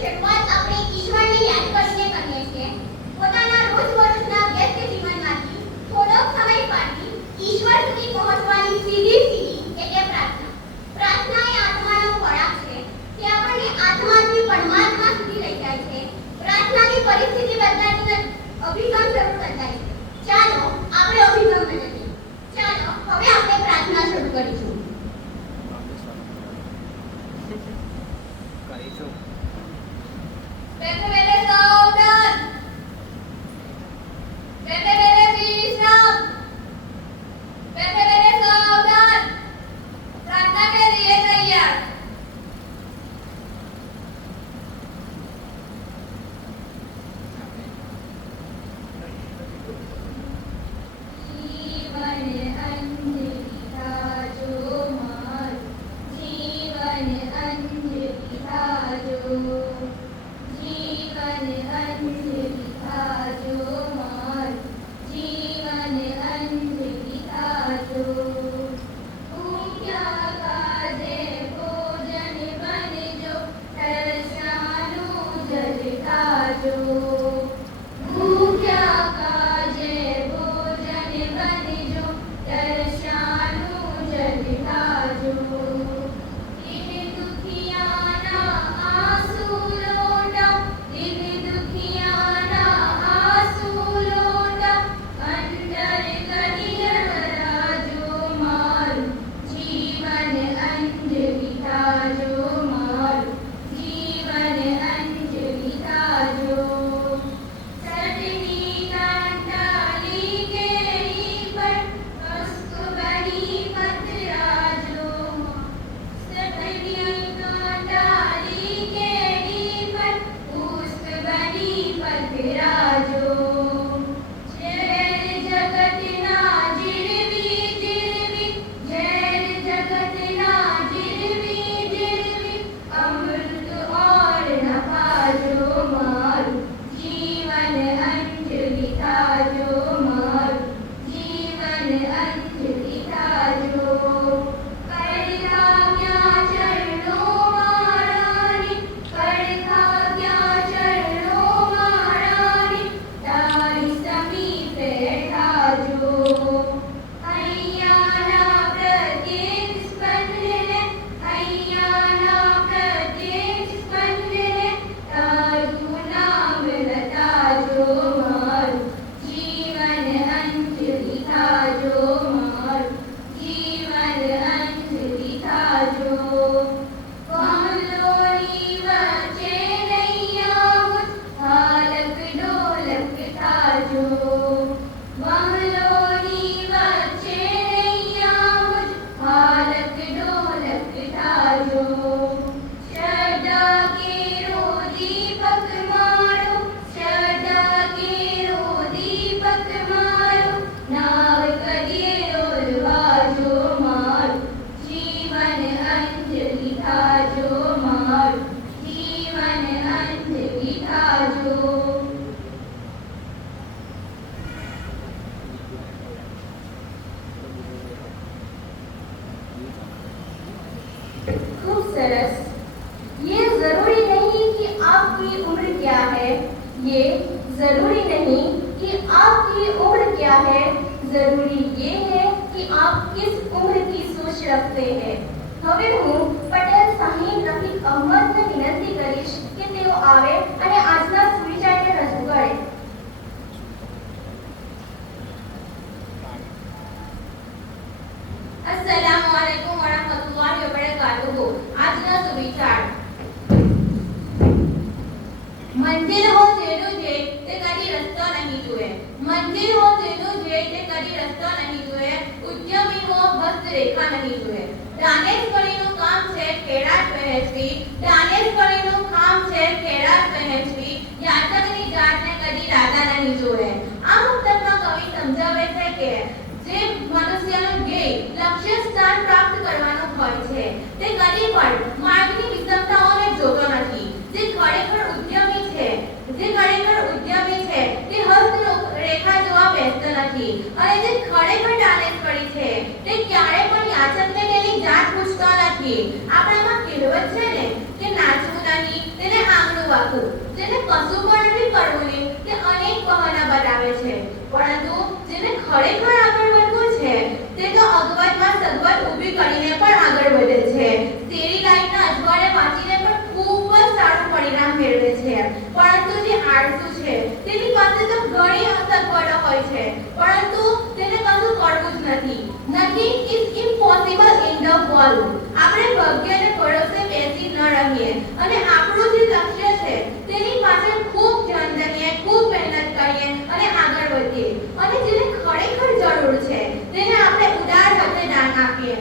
શરૂઆત આપણે ઈશ્વરને યાદ કરીને કરીએ છીએ. પોતાના રોજબરોજના आपकी उम्र क्या है, जरूरी ये है कि आप किस उम्र की सोच रखते हैं। હવે હું પટેલ શાહીન રફીક અહમદને વિનંતી કરીશ કે તેઓ આવે અને આજના સુવિચારને રજૂ કરે। अस्सलामुअलैकुम वरहमतुल्लाहि वबरकातुहू। આજનો સુવિચાર મંજિલ હો જેનું જે તે કદી રસ્તો નહીં જુએ। મંજિલ હો જેનું જે તે કદી રસ્તો નહીં જુએ। ઉદ્યમી હો હસ્ત રેખા નહીં જુએ। દાનેશ્વરીનું કામ છે ખેડાટ વહેંચવી। દાનેશ્વરીનું કામ છે ખેડાટ વહેંચવી। યાચકની જાતને કદી રાધા નહીં જુએ। આ મુક્તકમાં કવિ સમજાવે છે કે જે મનુષ્યનું ધ્યેય લક્ષ્ય સ્થાન પ્રાપ્ત કરવાનું હોય છે તે કદી પણ માર્ગની વિષમતાઓને જોતો નથી। જે ખરેખર ઉદ્યમી છે તે હસ્ત રેખા જોવા બેસતો નથી અને જે ખરેખર દાનેશ્વરી છે તે ક્યારે પણ યાચકને તેની જાત પૂછતો નથી। આપણામાં કહેવત છે ને કે નાચવું નહીં તેને આંગળું વાગવું, જેને કશું પણ નથી કરવું ને તે અનેક બહાના બતાવે છે, પરંતુ જેને ખરેખર આગળ વધવું છે તે તો અગવડમાં સગવડ ઊભી કરીને પણ આગળ વધે છે। શેરી લાઈનના અજવાળે વાંચીને પણ ખૂબ જ સારું પરિણામ મેળવે છે, પરંતુ જે આળસુ છે તેની પાસે તો ઘણી સગવડો હોય છે પરંતુ તેને કશું કરવું જ નથી। Nothing is impossible in the world. આપણે ભાગ્યને ભરોસે બેસી ન રહીએ અને આપણું જે લક્ષ્ય છે તેની પાછળ ખૂબ ધ્યાન દઈએ, ખૂબ મહેનત કરીએ અને આગળ વધીએ અને જેને ખરેખર જરૂર છે તેને આપણે ઉદાર હાથે દાન આપીએ।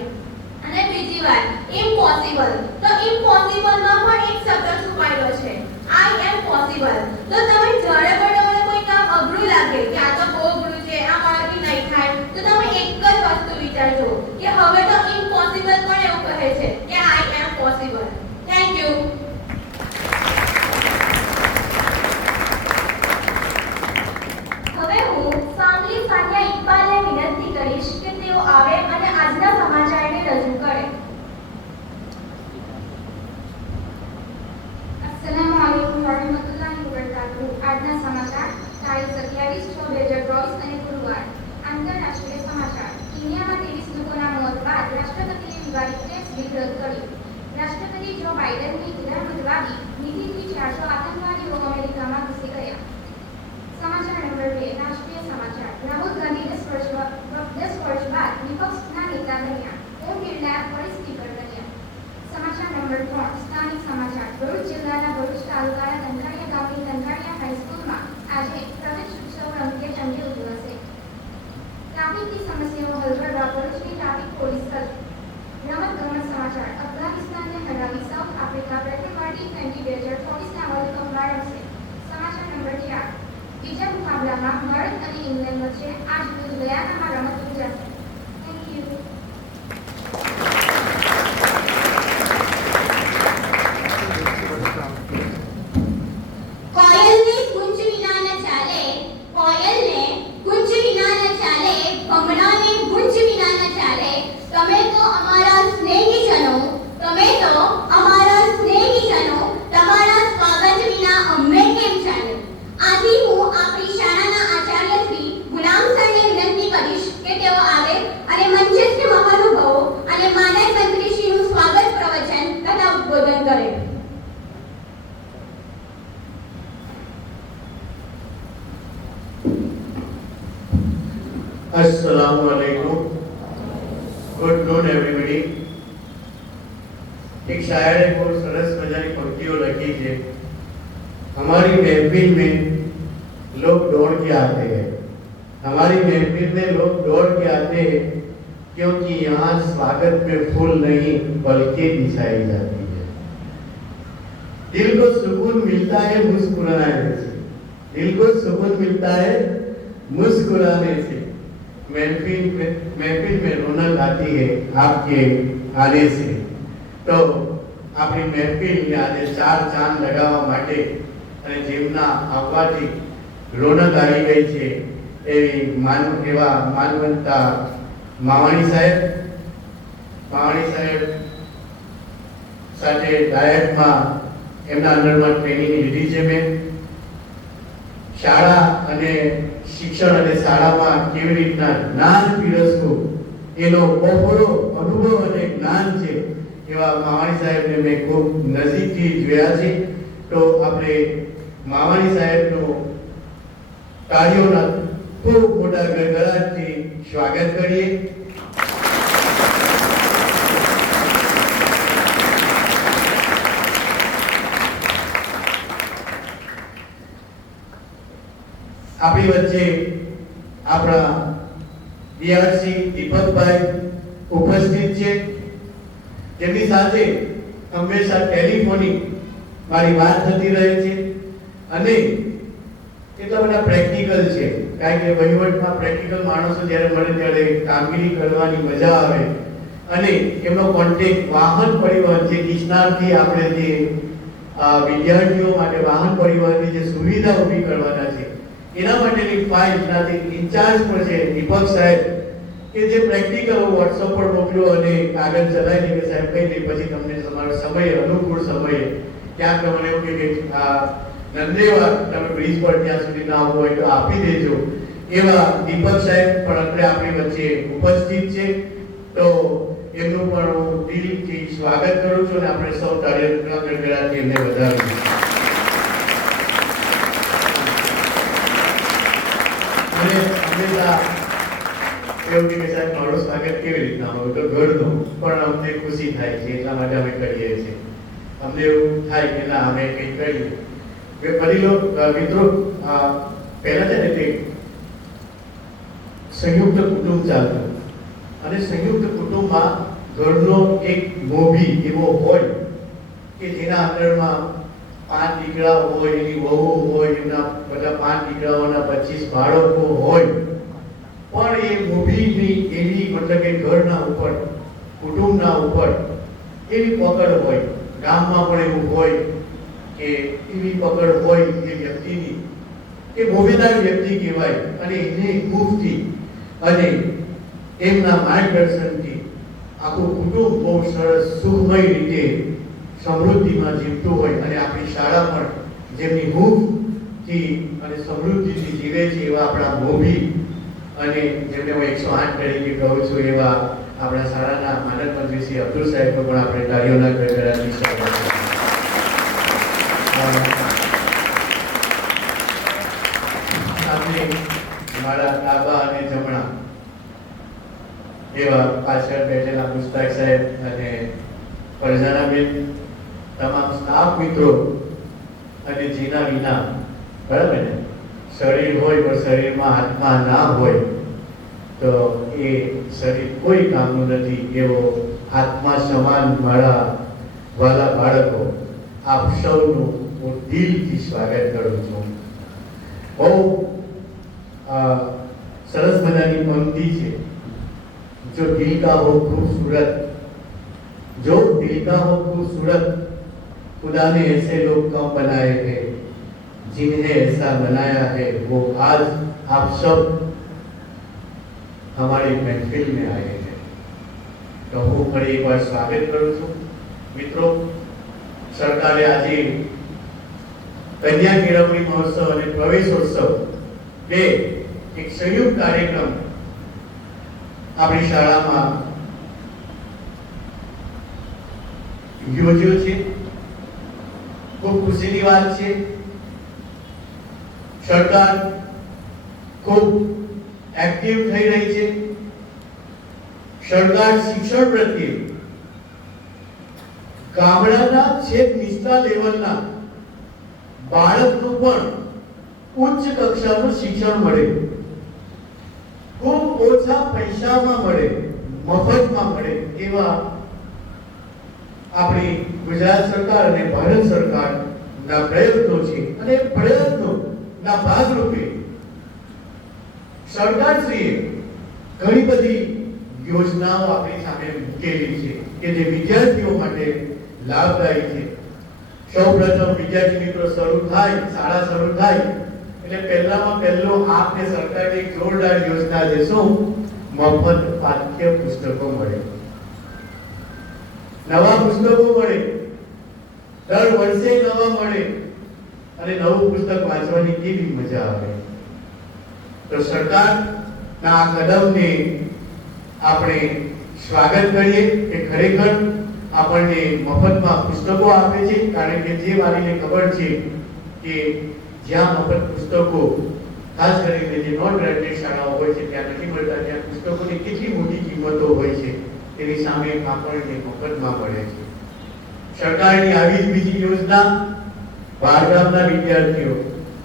અને બીજી વાત ઇમ્પોસિબલ, તો ઇમ્પોસિબલમાં પણ એક શબ્દ છુપાયેલો છે, આઈ એમ પોસિબલ। તો તમે જ્યારે પણ તમને કોઈ કામ અઘરું લાગે કે આ તો બહુ અઘરું છે, આ મારાથી નહીં થાય, તો તમે એક જ વસ્તુ વિચારજો કે હવે તો ઇમ્પોસિબલ પણ એવું કહે છે કે આઈ એમ પોસિબલ। Thank you. હવે હું સાંગલી સાનિયા ઇકબાલને વિનંતી કરીશ કે તેઓ આવે અને આજના સમાચારને રજૂ કરે। अस्सलामुअलैकुम वरहमतुल्लाहि वबरकातुहू। આજના સમાચાર તારીખ 27/6/2024 અને ગુરુવાર। આંતરરાષ્ટ્રીય સમાચાર। કેન્યામાં 23 લોકોના મોત બાદ રાષ્ટ્રપતિએ વિવાદિત ટેક્સ બિલ રદ કર્યું। રાષ્ટ્રપતિ જો બાઇડનની ઉદારમતવાદી નીતિથી 400 આતંકવાદીઓ અમેરિકામાં ઘૂસી ગયા। સમાચાર નંબર 2 રાષ્ટ્રીય સમાચાર। રાહુલ ગાંધી 10 વર્ષ બાદ વિપક્ષના નેતા બન્યા। ઓમ બિરલા ફરી સ્પીકર બન્યા। સમાચાર નંબર 3 સ્થાનિક સમાચાર। ભરૂચ જિલ્લાના ભરૂચ તાલુકાના તંકાળિયા ગામની તંકાળિયા હાઈસ્કૂલમાં આજે પ્રવેશ ઉત્સવ રંગેચંગે ઉજવાશે। ટ્રાફિકની સમસ્યાઓ હલ કરવા ભરૂચની ટ્રાફિક પોલીસ સજ્જ। રમતગમત સમાચાર। અફઘાનિસ્તાનને હરાવી સાઉથ આફ્રિકા પ્રથમવાર T20 2024ના વર્લ્ડ કપમાં રમશે। સમાચાર નંબર 4 બીજા મુકાબલામાં ભારત અને ઇંગ્લેન્ડ વચ્ચે આજ રોજ ગયાનામાં રમત યોજાશે। Thank you. કોયલને કુંજ વિના ન ચાલે, કોયલને કુંજ વિના ન ચાલે, ભમરાને ગુંજ વિના ન ચાલે। તમે તો અમારા સ્નેહીજનો, તમારા સ્વાગત વિના અમને કેમ ચાલે। આથી હું આપણી શાળાના આચાર્ય શ્રી ગુલામ સરને વિનંતી કરીશ કે તેઓ આવે અને મંચસ્થ મહાનુભાવો અને માનદ મંત્રીશ્રીનું સ્વાગત પ્રવચન તથા ઉદ્બોધન કરે। अस्सलामुअलैकुम, गुड नून एवरीबडी। एक शायरे बहुत सरस मजानी पंक्तियों लिखी है। हमारी महफिल में लोग दौड़ के आते हैं, हमारी महफिल में लोग दौड़ के आते हैं क्योंकि यहाँ स्वागत में फूल नहीं बल्कि बिछाई जाती है। दिल को सुकून मिलता है मुस्कुराने से, दिल को सुकून मिलता है मुस्कुराने से। महफिल में रौनक आती है आपके आने से। तो આપણી મહેફિલને આજે 4 ચાંદ લગાવવા માટે અને જેમના આવવાથી રોનક આવી ગઈ છે એવી એવા માનવંતા માવાણી સાહેબ સાથે ડાયટમાં એમના અંડરમાં ટ્રેનિંગ લીધી છે મેં। શાળા અને શિક્ષણ અને શાળામાં કેવી રીતના જ્ઞાન પીરસવું એનો બહોળો અનુભવ અને જ્ઞાન છે એવા માવાણી સાહેબને મેં ખૂબ નજીકથી જોયા છે. તો આપણે માવાણી સાહેબનું તાળીઓના ખૂબ મોટા ગડગડાટથી સ્વાગત કરીએ. આપણી વચ્ચે આપણા બીઆરસી દીપકભાઈ ઉપસ્થિત છે, જેમની સાથે હંમેશા ટેલિફોનિક મારી વાત થતી રહે છે અને એટલા બધા પ્રેક્ટિકલ છે, કારણ કે વહીવટમાં પ્રેક્ટિકલ માણસો જ્યારે મળે ત્યારે કામગીરી કરવાની મજા આવે અને એમનો કોન્ટેક્ટ વાહન પરિવહન જે કિશનારથી આપણે જે વિદ્યાર્થીઓ માટે વાહન પરિવહનની જે સુવિધા ઊભી કરવાના છે એના માટેની ફાઇલ નાથી ઇન્ચાર્જ પણ છે દીપક સાહેબ, કે જે પ્રેક્ટિકલ વોટ્સઅપ પર મોકલ્યો અને કાગળ ચલાવી કે સાહેબ કઈ દે પછી તમને તમારો સમય અનુકૂળ સમયે ક્યાંક તમને એવું કે નંદેવા તમે બ્રિજ પર ત્યાં સુધી ના હોય તો આપી દેજો. એવા દીપક સાહેબ પણ અત્યારે આપણી વચ્ચે ઉપસ્થિત છે, તો એમનું પણ હું દિલથી સ્વાગત કરું છું અને આપણે સૌ તાળીઓના ગડગડાટથી એમને વધાવીએ. અને હંમેશા એવું કે સાહેબ મારું સ્વાગત કેવી રીતના હોય તો ઘરનું, પણ અમને ખુશી થાય છે એટલા માટે અમે કરીએ છીએ. અમને એવું થાય કે ના અમે કંઈક કરીએ. વડીલો મિત્રો, પહેલા છે ને તે સંયુક્ત કુટુંબ ચાલતું અને સંયુક્ત કુટુંબમાં ઘરનો એક મોભી એવો હોય કે જેના અંદરમાં 5 દીકરા હોય, એની વહુ હોય, એમના બધા 5 દીકરાઓના 25 બાળકો હોય, પણ એ મોભીની એવી મતલબ કે ઘરના ઉપર કુટુંબના ઉપર એવી પકડ હોય, ગામમાં પણ એવું હોય કે એવી પકડ હોય એ વ્યક્તિની કે મોભેદાર વ્યક્તિ કહેવાય અને એની હૂંફથી અને એમના માર્ગદર્શનથી આખું કુટુંબ બહુ સરસ સુખમય રીતે સમૃદ્ધિમાં જીવતું હોય અને આપણી શાળા પણ જેમની હૂંફથી અને સમૃદ્ધિથી જીવે છે એવા આપણા મોભી અને જેમને હું 108 તરીકે કહું છું એવા આપણા શાળાના માનદ મંત્રી શ્રી અબ્દુલ સાહેબ પણ આપણે તાળીઓના ગડગડાટથી સ્વાગત કરીએ. આપણે મારા ડાબા અને જમણા એવા પાછળ બેઠેલા મુસ્તાક સાહેબ અને ફરજાનાબેન, તમામ સ્ટાફ મિત્રો અને જેના વિના બરાબર ને શરીર હોય પણ શરીરમાં આત્મા ના હોય તો એ શરીર કોઈ કામનું નથી, એવો આત્મા સમાન મારા વાલા બાળકો, આપ સૌનું હું દિલથી સ્વાગત કરું છું. બહુ સરસ મજાની પંક્તિ છે, જો દિલ કા હો खूबसूरत, जो दिल का हो खूबसूरत, खुदा ने ऐसे लोग कम बनाए हैं, जिन्हें ऐसा बनाया है वो आज आप सब हमारी महफिल में आए हैं. तो હું ફરી એકવાર સ્વાગત કરું છું. મિત્રો, સરકારે આજે કન્યા કેળવણી મહોત્સવ અને પ્રવેશોત્સવ બે એક સંયુક્ત કાર્યક્રમ આપણી શાળામાં યોજ્યો છે. ખૂબ ખુશીની વાત છે. સરકાર ખૂબ એક્ટિવ થઈ રહી છે. સરકાર શિક્ષણ પ્રત્યે ગામડાના છેક નીચલા લેવલના બાળકનું પણ ઉચ્ચ કક્ષાનું શિક્ષણ મળે, ખૂબ ઓછા પૈસામાં મળે, મફતમાં મળે એવા આપણી ગુજરાત સરકાર અને ભારત સરકારના પ્રયત્નો છે. અને પ્રયત્નોના ભાગરૂપે સરકારશ્રીએ ઘણી બધી યોજનાઓ આપણી સામે મૂકેલી છે કે જે વિદ્યાર્થીઓ માટે લાભદાયી છે. સૌપ્રથમ વિદ્યાર્થી મિત્રો શરૂ થાય, શાળા શરૂ થાય એટલે પહેલામાં પહેલો આપને સરકારની એક જોરદાર યોજના છે. શું? મફત પાઠ્ય પુસ્તકો મળે, નવા પુસ્તકો મળે, દર વર્ષે નવા મળે અને નવું પુસ્તક વાંચવાની કેવી મજા આવે. તો સરકારના આ કદમને આપણે સ્વાગત કરીએ કે ખરેખર આપણને મફતમાં પુસ્તકો આપે છે, કારણ કે જે વાલીને ખબર છે કે જ્યાં મફત પુસ્તકો ખાસ કરીને જે નોન ગ્રેજ્યુએટ શાળાઓ હોય છે ત્યાં નથી મળતા, ત્યાં પુસ્તકોની કેટલી મોટી કિંમતો હોય છે, તેની સામે આપણને મફતમાં મળે છે. સરકારની આવી જ બીજી યોજના, બહારગામના વિદ્યાર્થીઓ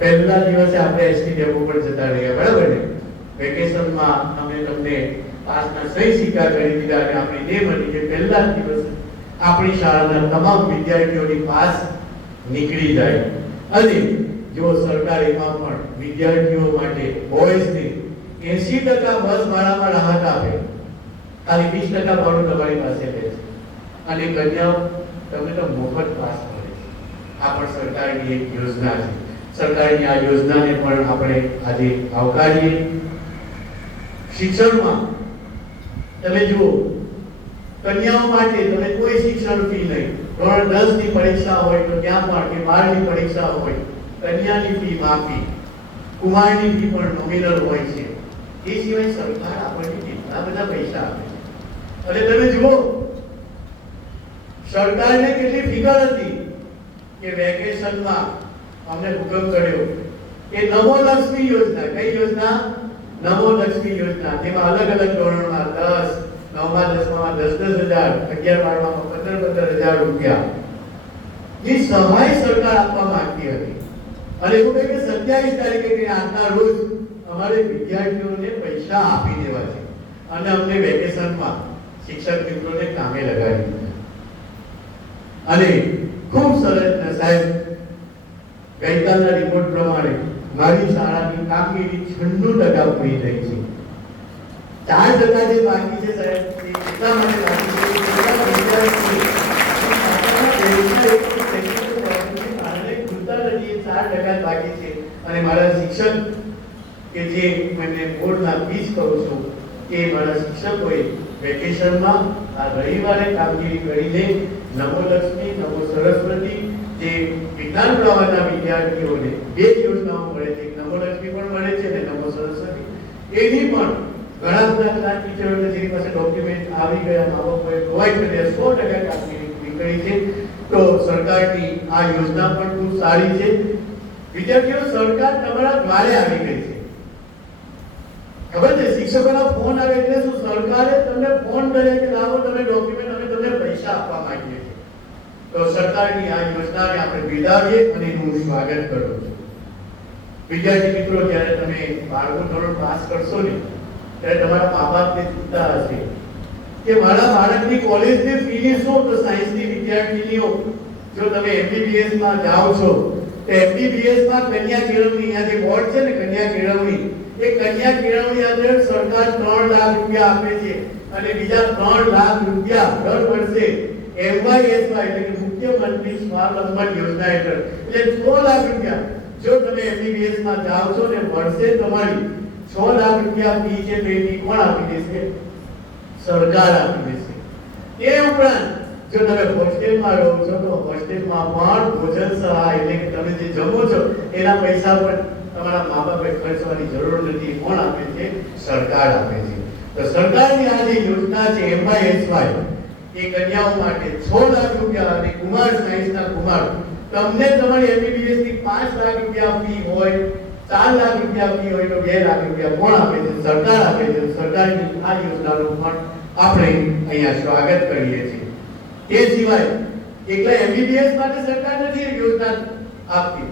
પહેલા દિવસે આપણે એસટી ડેપો પર જતા રહ્યા, બરાબર ને? વેકેશનમાં અમે તમને પાસના સહી સિક્કા કરી દીધા અને આપણે ને મળી કે પહેલા દિવસે આપણી શાળાના તમામ વિદ્યાર્થીઓની પાસ નીકળી જાય. અને જો સરકાર એમાં પણ વિદ્યાર્થીઓ માટે બોયઝને 80% બસ ભાડામાં રાહત આપે, ખાલી 20% ભાડું તમારી પાસે લે છે, અને કન્યાઓ તમને તો મફત પાસ મળે છે. આ પણ સરકારની એક યોજના છે. સરકારની આ યોજનાને પણ આપણે આજે આવકારીએ. શિક્ષણમાં તમે જુઓ, કન્યાઓ માટે તમે કોઈ શિક્ષણ ફી નહીં. ધોરણ 10 ની પરીક્ષા હોય તો ત્યાં પણ, કે 12 ની પરીક્ષા હોય, કન્યાની ફી માફી, કુમારની ફી પણ નોમિનલ હોય છે. એ સિવાય સરકાર આપણને કેટલા બધા પૈસા આપે છે. અને તમે જુઓ, સરકારને કેટલી ફિકર હતી કે વેકેશનમાં અમને હુકમ કર્યો કે નમો લક્ષ્મી યોજના. કઈ યોજના? નમો લક્ષ્મી યોજના. જેમાં અલગ અલગ ધોરણમાં 10, 9મા 10મામાં 10,000, 11 12મામાં 15,000 રૂપિયા ની સહાય સરકાર આપવા માંગતી હતી. અને એવું કહે કે 27 તારીખે કે આજના રોજ અમારે વિદ્યાર્થીઓને પૈસા આપી દેવા છે, અને અમને વેકેશનમાં શિક્ષક મિત્રોને કામે લગાડી દીધા. અને ખૂબ સરસ સાહેબ, ગઈકાલના રિપોર્ટ પ્રમાણે મારી શાળાની કામગીરી 96% પૂરી થઈ છે. 4% જે બાકી છે સાહેબ, એ એટલા માટે બાકી છે કે કેટલા વિદ્યાર્થીઓ ખુલતા નથી, 4% બાકી છે. અને મારા શિક્ષક કે જે મને બોર્ડના ફીસ કરું છું, કે મારા શિક્ષકોએ વેકેશનમાં આ રવિવારે કામગીરી કરીને નમો લક્ષ્મી, નમો સરસ્વતી, જે વિજ્ઞાન પ્રવાહના વિદ્યાર્થીઓને 2 યોજનાઓ મળે છે, નમો લક્ષ્મી પણ મળે છે અને નમો સરસ્વતી, એની પણ ઘણા બધા ક્લાસ ટીચરોને જેની પાસે ડોક્યુમેન્ટ આવી ગયા, મા બાપોએ પ્રોવાઈડ કર્યા, 100% કામગીરી પૂરી કરી છે. તો સરકારની આ યોજના પણ ખૂબ સારી છે. વિદ્યાર્થીઓ, સરકાર તમારા દ્વારે આવી ગઈ છે. ખબર છે, શિક્ષકોના ફોન આવે એટલે શું, સરકારે તમને ફોન કરે કે લાવો તમે ડોક્યુમેન્ટ, અમે તમને પૈસા આપવા માંગીએ છીએ. તો સરકારની આ યોજનાને આપણે બિરદાવીએ અને હું સ્વાગત કરું છું. વિદ્યાર્થી મિત્રો, જ્યારે તમે 12મું ધોરણ પાસ કરશો ને, ત્યારે તમારા મા બાપને ચિંતા હશે કે મારા બાળકની કોલેજની ફીની શું. તો સાયન્સની વિદ્યાર્થીનીઓ, જો તમે MBBS માં જાઓ છો તો MBBS માં કન્યા કેળવણી, આ જે બોર્ડ છે ને કન્યા કેળવણી, એ કન્યા કેળવણી અંદર સરકાર 3 લાખ રૂપિયા આપે છે, અને બીજા 3 લાખ રૂપિયા દર વર્ષે MYSY એટલે કે મુખ્યમંત્રી સ્વાવલંબન યોજના હેઠળ, એટલે 6 લાખ રૂપિયા. જો તમે MBBS માં જાઓ છો ને, વર્ષે તમારી 6 લાખ રૂપિયા ફી છે, તો એની કોણ આપી દેશે? સરકાર આપી દેશે. તે ઉપરાંત જો તમે હોસ્ટેલમાં રહો છો તો હોસ્ટેલમાં પણ ભોજન સહાય, એટલે કે તમે જે જમો છો એના પૈસા પણ તમારા મા બાપે ખર્ચવાની જરૂર નથી. કોણ આપે છે? સરકાર આપે છે. તો સરકારની આ જે યોજના છે MYSY, એ કન્યાઓ માટે 6 લાખ રૂપિયા, અને કુમાર સાયન્સના કુમાર, તમને તમારી MBBS ની 5 લાખ રૂપિયા ફી હોય, 4 લાખ રૂપિયા ફી હોય તો 2 લાખ રૂપિયા કોણ આપે છે? સરકાર આપે છે. સરકારની આ યોજનાનું પણ આપણે અહીંયા સ્વાગત કરીએ છીએ. તે સિવાય એકલા MBBS માટે સરકાર નથી યોજના આપતી,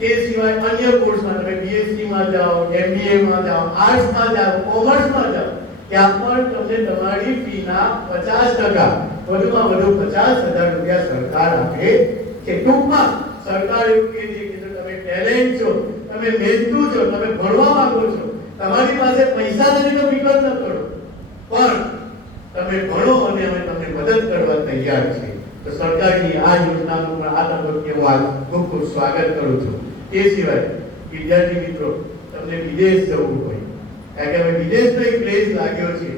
તે સિવાય અન્ય કોર્સમાં તમે BSc માં જાઓ, MBA માં જાઓ, આર્ટ્સ માં જાઓ, કોમર્સ માં જાઓ, ત્યાં પણ તમને તમારી ફીના 50%, વધુમાં વધુ 50,000 રૂપિયા સરકાર આપે છે. ટૂંકમાં સરકાર એવું કહે છે કે જો તમે ટેલેન્ટ છો, તમે મહેનતુ છો, તમે ભણવા માંગો છો, તમારી પાસે પૈસા નથી તો ફિકર ન કરો, પણ તમે ભણો અને અમે તમને મદદ કરવા તૈયાર છીએ. તો સરકારની આ યોજનાનું પણ આ તબક્કે હું ખૂબ ખૂબ સ્વાગત કરું છું. તે સિવાય વિદ્યાર્થી મિત્રો, તમને વિદેશ જવું હોય, કારણ કે હવે વિદેશનો એક ક્રેઝ લાગ્યો છે,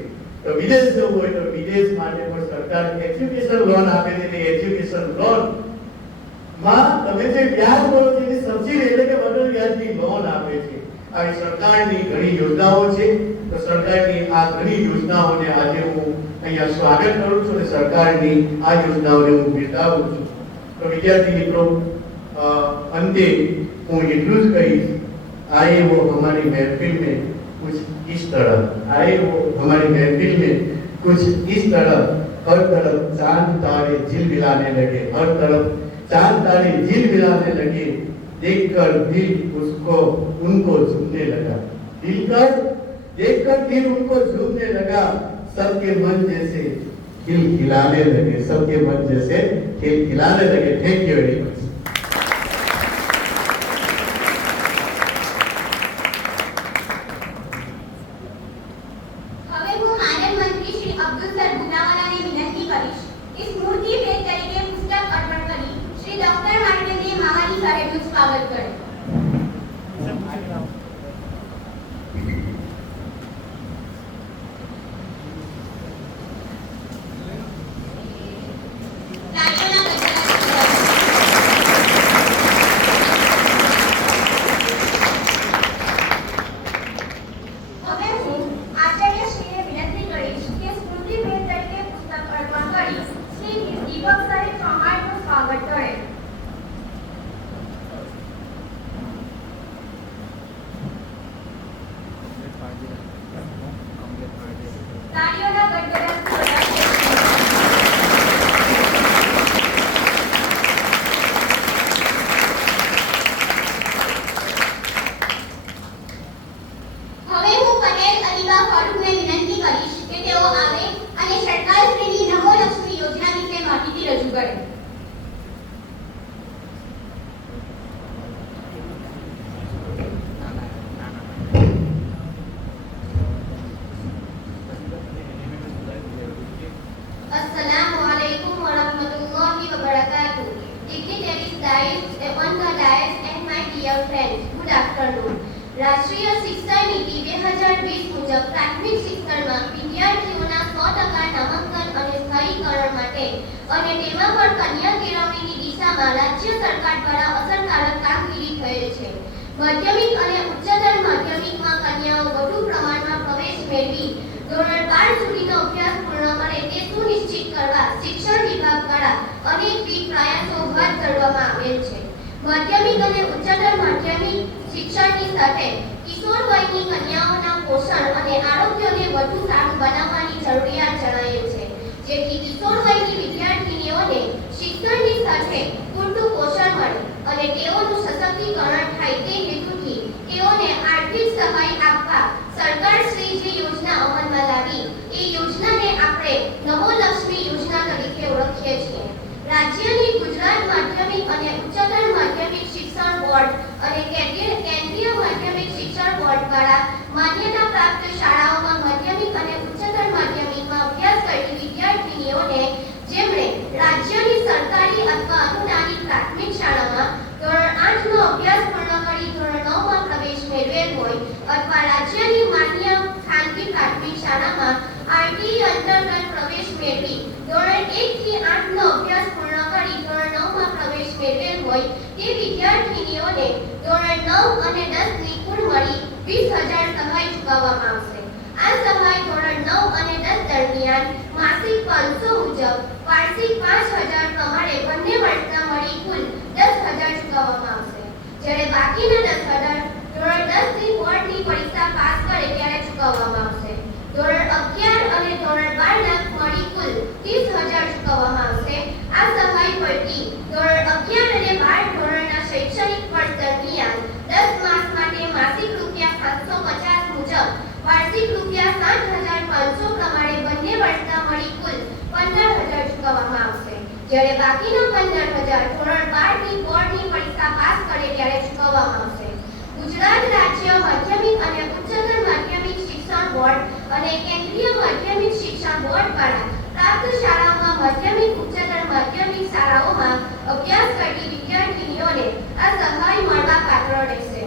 તો વિદેશ જવું હોય તો વિદેશ માટે પણ સરકાર એજ્યુકેશન લોન આપે છે. તે એજ્યુકેશન લોન માં તમે જે વ્યાજ ભરો છો એની સબસિડી, એટલે કે વગર વ્યાજની લોન આપે છે. આ સરકારની ઘણી યોજનાઓ છે. તો સરકારની આ ઘણી યોજનાઓને આજે હું અહીંયા સ્વાગત કરું છું અને સરકારની આ યોજનાઓને હું બિરદાવું છું. તો વિદ્યાર્થી મિત્રો, अंते हूँ इतलू ज कहीश, आए वो हमारी महफिल में कुछ इस तरह, आए वो हमारी महफिल में कुछ इस तरह, हर तरफ चांद तारे झिलमिलाने लगे, हर तरफ चांद तारे झिलमिलाने लगे, देखकर दिल उसको उनको झूमने लगा, देखकर दिल उनको झूमने लगा, सबके मन जैसे खिलखिलाने लगे, सबके मन जैसे खिलखिलाने लगे. Thank you very much. હવે હું માનવ મંત્રી શ્રી અબ્દુલ સર ગુનાવાલાને વિનંતી કરીશ કે સ્મૃતિ ભેટ તરીકે પુસ્તક અર્પણ કરી શ્રી ડોક્ટર માર્ટિને મામાની સાહેબનું સ્વાગત કરે. હવે હું આચાર્યશ્રીને વિનંતી કરીશ કે સ્મૃતિ ભેટ તરીકે પુસ્તક અર્પણ કરી શ્રી દીપક સાહેબ ચૌહાણનું સ્વાગત કરે. તાળીઓના ગડગડાટથી વધાવીએ. હવે હું પટેલ અલીબા ફારૂકને વિનંતી કરીશ કે તેઓ આવે અને સરકારશ્રીની નમો લક્ષ્મી યોજના વિશે માહિતી રજૂ કરે. Assalamualaikum warahmatullahi wabarakatuh. Dignitaries on the dais and my dear friends, good afternoon. રાષ્ટ્રીય શિક્ષણ નીતિ 2020 મુજબ પ્રાથમિક શિક્ષણમાં વિદ્યાર્થીઓના 100% નામાંકન અને સ્થાયીકરણ માટે અને તેમાં પણ કન્યા કેળવણીની દિશામાં રાજ્ય સરકાર દ્વારા અસરકારક કામગીરી થયેલ છે. માધ્યમિક અને ઉચ્ચતર માધ્યમિકમાં કન્યાઓ વધુ પ્રમાણમાં પ્રવેશ મેળવી ધોરણ 12 સુધીનો અભ્યાસ પૂર્ણ કરે તે સુનિશ્ચિત કરવા શિક્ષણ વિભાગ દ્વારા અનેકવિધ પ્રયાસો હાથ ધરવામાં આવેલ છે. માધ્યમિક અને ઉચ્ચતર માધ્યમિક શિક્ષણની સાથે કિશોર વયની કન્યાઓના પોષણ અને આરોગ્યને વધુ સારું બનાવવાની જરૂરિયાત જણાયેલ છે, જેથી કિશોર વયની વિદ્યાર્થીનીઓને શિક્ષણની સાથે પૂરતું પોષણ મળે અને તેઓનું સશક્તિકરણ થાય તે હેતુથી તેઓને આર્થિક સહાય આપવા સરકારશ્રી જે યોજના અમલમાં લાવી એ યોજનાને આપણે નમો લક્ષ્મી યોજના તરીકે ઓળખીએ છીએ. રાજ્યની ગુજરાત માધ્યમિક અને ઉચ્ચતર માધ્યમિક શિક્ષણ બોર્ડ અને કેન્દ્રીય માધ્યમિક શિક્ષણ બોર્ડ દ્વારા માન્યતા પ્રાપ્ત શાળાઓમાં માધ્યમિક અને ઉચ્ચતર માધ્યમિકમાં અભ્યાસ કરતી વિદ્યાર્થીનીઓને જેમણે રાજ્યની સરકારી અથવા અનુદાનિત પ્રાથમિક શાળામાં ધોરણ 8 નો અભ્યાસ પૂર્ણ કરી ધોરણ 9 માં પ્રવેશ મેળવેલ હોય અથવા રાજ્યની માન્ય ખાનગી પ્રાથમિક શાળામાં આરટી અંતર્ગત પ્રવેશ મેળવી ધોરણ 1 થી 8 નો અભ્યાસ પૂર્ણ કરી ધોરણ 9 માં પ્રવેશ મેળવેલ હોય તે વિદ્યાર્થીનીઓને ધોરણ 9 અને 10 ની કુલ મળી 20,000 સહાય ચૂકવવામાં આવશે. આ સહાય ધોરણ 9 અને 10 દરમિયાન માસિક 500 મુજબ વાર્ષિક 5,000 પ્રમાણે બંને વર્ષના મળી કુલ 10,000 ચૂકવવામાં આવશે. જ્યારે બાકીના 10,000 ધોરણ 10 ની બોર્ડની પરીક્ષા પાસ કરે ત્યારે ચૂકવવામાં આવશે. ધોરણ 11 અને ધોરણ 12 ના મળી કુલ 30,000 ચૂકવવામાં આવશે. આ સહાય પરથી ધોરણ 11 અને 12 ધોરણના શૈક્ષણિક વર્ષ દરમિયાન 10 માસ માટે માસિક ₹550 મુજબ વાર્ષિક ₹7,500 પ્રમાણે બંને વર્ષના મળી કુલ 15,000 ચૂકવવામાં આવશે. જ્યારે બાકીના 15,000 ધોરણ 12 ની બોર્ડની પરીક્ષા પાસ કરે ત્યારે ચૂકવવામાં આવશે. ગુજરાત રાજ્ય માધ્યમિક અને ઉચ્ચતર માધ્યમિક શિક્ષણ બોર્ડ અને કેન્દ્રીય માધ્યમિક શિક્ષણ બોર્ડ દ્વારા પ્રાપ્ત શાળાઓમાં માધ્યમિક ઉચ્ચતર માધ્યમિક શાળાઓમાં અભ્યાસ કરતી વિદ્યાર્થીનીઓને આ સહાય મળવા પાત્ર રહેશે.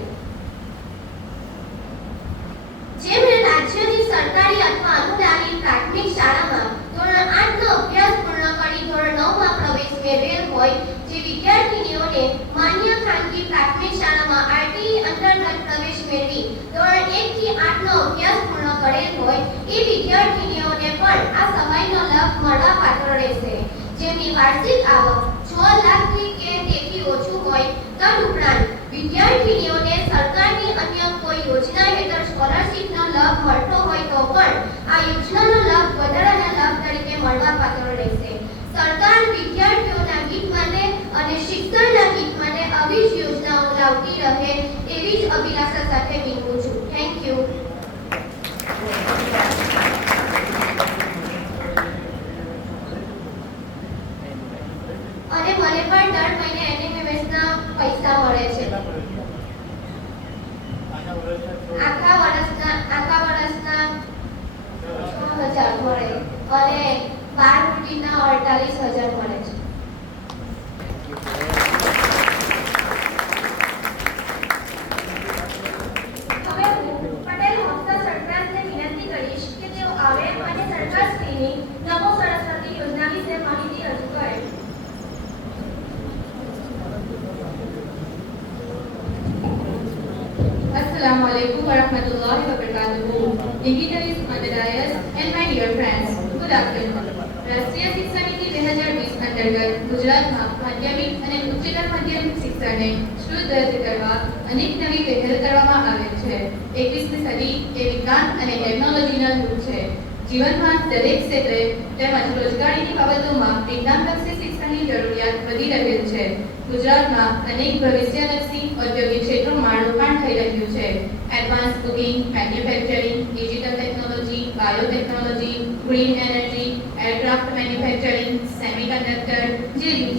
જેમણે રાજ્યની સરકારી અથવા અનુદાનિત પ્રાથમિક શાળામાં ધોરણ 8 નો અભ્યાસ પૂર્ણ કરી ધોરણ 9 માં પ્રવેશ મેળવેલ હોય જે વિદ્યાર્થીનીઓને માન્ય ખાનગી પ્રાથમિક શાળામાં આરટી અંતર્ગત પ્રવેશ મેળવી થી 8 નો અભ્યાસ પૂર્ણ કરેલ હોય એ વિદ્યાર્થીનીઓને પણ આ સહાયનો લાભ મળવા પાત્ર રહેશે. જેમની વાર્ષિક આવક 6 લાખથી કે તેથી ઓછું હોય તદુપરાંત વિદ્યાર્થીનીઓને સરકારની અન્ય કોઈ યોજના હેઠળ સ્કોલરશીપનો લાભ મળતો હોય તો પણ આ યોજનાનો લાભ વધારાના લાભ તરીકે મળવા પાત્ર રહેશે. સરકાર વિદ્યાર્થીઓના હિત માટે અને શિક્ષણના હિત માટે આવી જ યોજનાઓ લાવતી રહે એવી જ અભિલાષા સાથે વિનવું છું. Thank you. અને મને પણ દર મહિને એનએમએમએસના પૈસા મળે છે. આખા વર્ષના 6000 મળે અને 12 રૂટીના 48,000 મળે છે. હવે હું પટેલ હફતા સરકારને વિનંતી કરીશ કે તેઓ આવે અને સરકારશ્રીની નમો સરસ્વતી યોજના વિશે માહિતી રજૂ કરે. Assalamualaikum warahmatullahi wabarakatuh. Dignitaries on the dais and my dear friends, good afternoon. રાષ્ટ્રીય શિક્ષા નીતિ 2020 અંતર્ગત ગુજરાતમાં માધ્યમિક અને ઉચ્ચતર માધ્યમિક શિક્ષણને સુદૃઢ કરવા અનેક નવી પહેલ કરવામાં આવેલ છે. 21મી સદી એ વિજ્ઞાન અને ટેકનોલોજીનો યુગ છે. જીવનમાં દરેક ક્ષેત્રે તેમજ રોજગારીની બાબતોમાં વિજ્ઞાનલક્ષી શિક્ષણની જરૂરિયાત વધી રહેલ છે. ગુજરાતમાં અનેક ભવિષ્યલક્ષી ઔદ્યોગિક ક્ષેત્રોમાં રોકાણ થઈ રહ્યું છે. Advance cooking, manufacturing, digital technology, biotechnology, green energy, aircraft manufacturing, semiconductor જેવી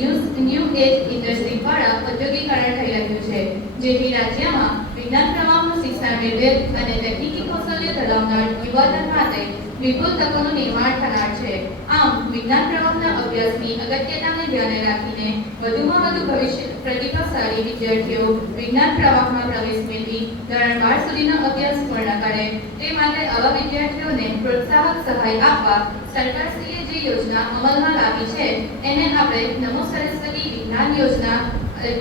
ન્યૂ એજ ઇન્ડસ્ટ્રી દ્વારા ઔદ્યોગિકરણ થઈ રહ્યું છે. જેથી રાજ્યમાં વિજ્ઞાન પ્રવાહનું શિક્ષણ મેળવેલ અને તકનીકી કૌશલ્ય ધરાવનાર યુવાધન માટે વિપુલ તકોનું નિર્માણ થનાર છે. આમ વિજ્ઞાન પ્રવાહના અભ્યાસની અગત્યતાને ધ્યાને રાખીને વધુમાં વધુ ભવિષ્ય પ્રતિભાશાળી વિદ્યાર્થીઓ વિજ્ઞાન પ્રવાહમાં પ્રવેશ મેળવી ધોરણ 12 સુધીનો અભ્યાસ પૂર્ણ કરે તે માટે આવા વિદ્યાર્થીઓને પ્રોત્સાહક સહાય આપવા સરકારશ્રીએ જે યોજના અમલમાં લાવી છે એને આપણે નમો સરસ્વતી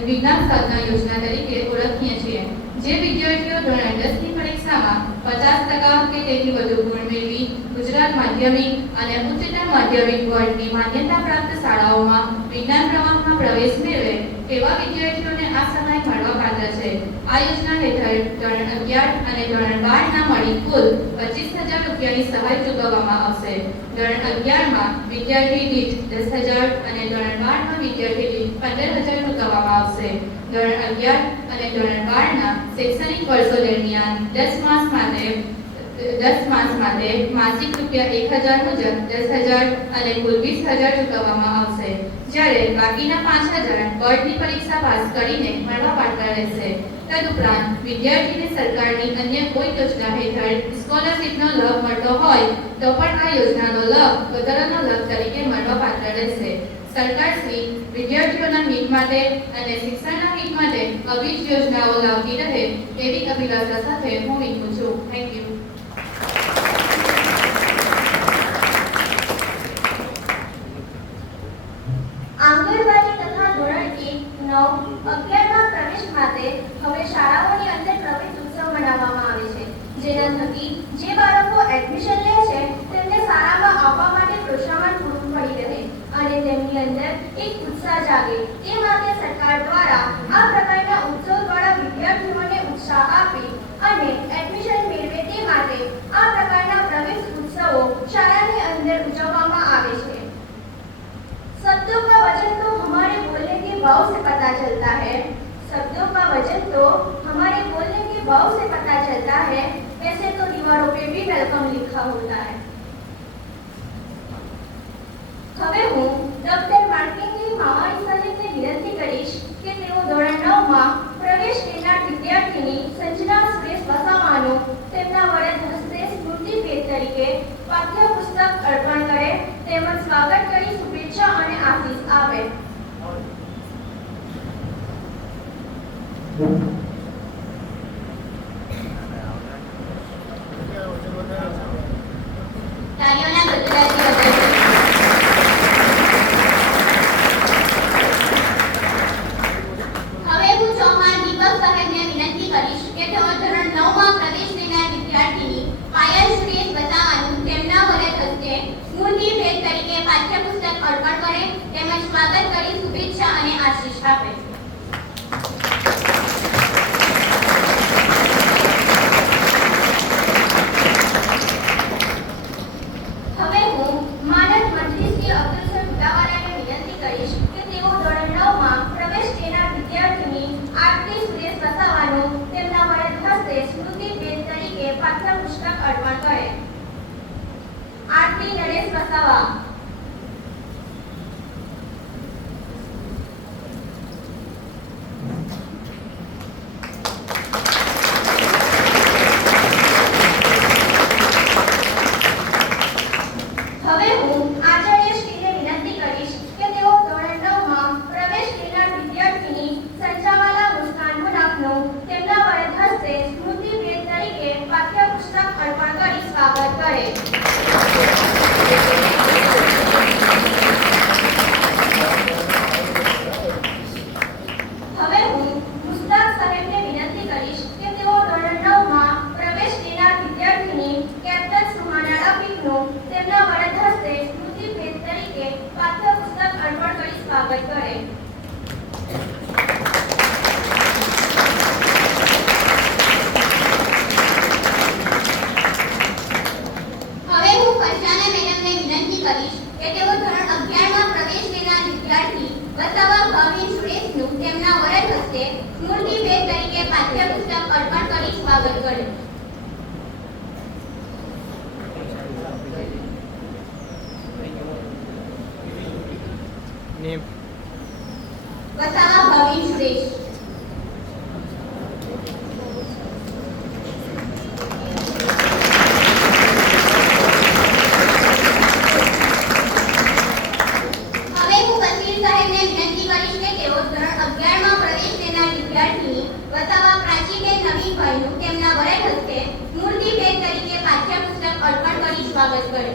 વિજ્ઞાન સાધના યોજના તરીકે ઓળખીએ છીએ. જે વિદ્યાર્થીઓ ધોરણ 10 ની પરીક્ષામાં 50% કે તેથી વધુ ગુણ મેળવી ગુજરાત માધ્યમિક અને ઉચ્ચતર માધ્યમિક બોર્ડની માન્યતા પ્રાપ્ત શાળાઓમાં વિજ્ઞાન પ્રવાહમાં પ્રવેશ મેળવે તેવા વિદ્યાર્થીઓને આ સહાય મળવા પાત્ર છે. આ યોજના હેઠળ ધોરણ 11 અને ધોરણ 12 ના મળી કુલ 25,000 રૂપિયાની સહાય ચૂકવવામાં આવશે. ધોરણ 11માં વિદ્યાર્થી દીઠ 10,000 અને ધોરણ 12માં વિદ્યાર્થી દીઠ 15,000 ચૂકવવામાં આવશે. ધોરણ 11 અને ધોરણ 12ના શૈક્ષણિક વર્ષો દરમિયાન 10 માસ માટે માસિક રૂપિયા 1,000 મુજબ 10,000 અને કુલ 20,000 ચૂકવવામાં આવશે. જ્યારે બાકીના 5,000 બોર્ડની પરીક્ષા પાસ કરીને મળવા પાત્ર રહેશે. તદુપરાંત વિદ્યાર્થીને સરકારની અન્ય કોઈ યોજના હેઠળ સ્કોલરશીપનો લાભ મળતો હોય તો પણ આ યોજનાનો લાભ વધારાનો લાભ તરીકે મળવા પાત્ર રહેશે. સરકારશ્રી વિદ્યાર્થીઓના હિત માટે અને શિક્ષણના હિત માટે આવી જ યોજનાઓ લાવતી રહે એવી અભિલાષા સાથે હું વિનવું છું. Thank you. આંગણવાડી તથા ધોરણ 1, 9, 11માં પ્રવેશ માટે હવે શાળાઓની અંદર પ્રવેશ ઉત્સવ મનાવવામાં આવે છે. જેના થકી જે બાળકો એડમિશન લે છે તેમને શાળામાં આવવા માટે પ્રોત્સાહન પૂરું પડી રહે અને તેમની અંદર એક ઉત્સાહ જાગે તે માટે સરકાર દ્વારા આ પ્રકારના ઉત્સવ દ્વારા વિદ્યાર્થીઓને ઉત્સાહ આપી અને એડમિશન મેળવે તે માટે આ પ્રકારના પ્રવેશ ઉત્સવો શાળાની અંદર ઉજવવામાં આવે છે. शब्दों का वजन तो हमारे बोलने के भाव से पता चलता है. शब्दों का वजन तो हमारे बोलने के भाव से पता चलता है. वैसे तो दीवारों पे भी वेलकम लिखा होता है. હવે હું ડોક્ટર માર્કેન્દ્રી માવાણી સાહેબને વિનંતી કરીશ કે તેઓ ધોરણ 9માં પ્રવેશ લેનાર વિદ્યાર્થીની સંજના સુરેશ વસાવાનો તેમના વડે હસ્તે સ્મૃતિ ભેટ તરીકે પાઠ્યપુસ્તક અર્પણ કરે તેમજ સ્વાગત કરી શુભેચ્છા અને આશીષ આપે. તાળીઓના ગદગદાથી વધારે હવે હું ચૌહાણ દીપક સાહેબને વિનંતી કરીશ કે તેઓ ધોરણ 9માં પ્રવેશ લેનાર વિદ્યાર્થી વસાવા. હવે હું આચાર્યશ્રીને વિનંતી કરીશ કે તેઓ ધોરણ 9 માં પ્રવેશ લેનાર વિદ્યાર્થીની સંચાવાલા મુસ્કાન મુનાફનું તેમના વરદ હસ્તે સ્મૃતિ ભેટ તરીકે પાઠ્યપુસ્તક અર્પણ કરી સ્વાગત કરે. હવે હું મુસ્તાક સાહેબને વિનંતી કરીશ કે તેઓ ધોરણ 9 માં પ્રવેશ લેનાર વિદ્યાર્થીની કેપ્ટન સુહાના રફીકનું તેમના વરદ હસ્તે સ્મૃતિ ભેટ તરીકે પાઠ્યપુસ્તક અર્પણ કરી સ્વાગત કરે. હવે હું ફરજાના મેડમને વિનંતી કરીશ કે તેઓ ધોરણ 11 માં પ્રવેશ લેનાર વિદ્યાર્થી વસાવા ભાવિન સુરેશનું તેમના વરદ હસ્તે સ્મૃતિ ભેટ તરીકે પાઠ્યપુસ્તક અર્પણ કરી સ્વાગત કરે. વસાવા ભાવિન સુરેશ. હવે હું વસીર સાહેબને વિનંતી કરીશ કે તેઓ ધોરણ 11 માં પ્રવેશ લેનાર વિદ્યાર્થીની વસાવા પ્રાચીબેન નવીનભાઈનું તેમના વરદ હસ્તે સ્મૃતિ ભેટ તરીકે પાઠ્યપુસ્તક અર્પણ કરી સ્વાગત કરે.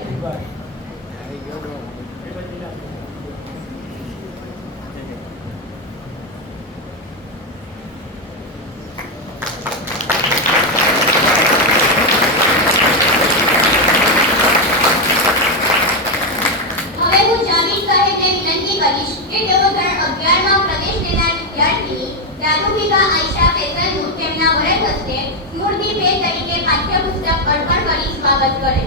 હવે હું જાવીદ સાહેબને વિનંતી કરીશ કે તેઓ ધોરણ 11 માં પ્રવેશ લેનાર વિદ્યાર્થીની દાદુભીગા આયશા ફેસલનું તેમના વરદ હસ્તે સ્મૃતિ ભેટ તરીકે પાઠ્યપુસ્તક અર્પણ કરી સ્વાગત કરે.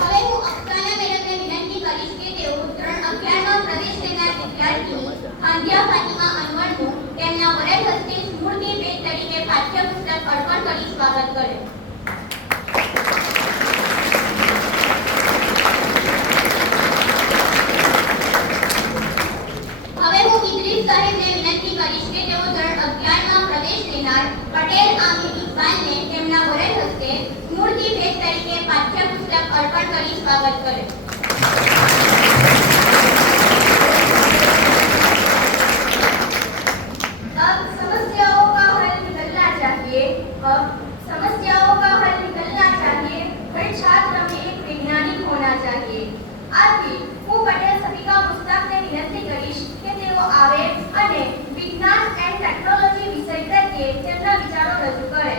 હવે હું અફસાના મેડમને વિનંતી કરીશ કે તેઓ ધોરણ 11 માં પ્રવેશ લેનાર વિદ્યાર્થીની હાંધિયા ફાતિમા અનવરનું તેમના વરદ હસ્તે સ્મૃતિ ભેટ તરીકે પાઠ્યપુસ્તક અર્પણ કરી સ્વાગત કરે. હવે હું ઇદ્રીસ સાહેબને વિનંતી કરીશ કે તેઓ ધોરણ 11 માં પ્રવેશ લેનાર પટેલ આમિર ઇકબાલને તેમના વરદ હસ્તે સ્મૃતિ ભેટ તરીકે પાઠ્યપુસ્તક અર્પણ કરી સ્વાગત કરે. अब समस्याओं का हल निकलना चाहिए. अब समस्याओं का हल निकलना चाहिए. हर छात्र में एक वैज्ञानिक होना चाहिए. आથી હું પટેલ સફિકા મુસ્તાકને વિનંતી કરીશ કે તેઓ આવે અને વિજ્ઞાન એન્ડ ટેકનોલોજી વિષય પ્રત્યે તેમના વિચારો રજૂ કરે.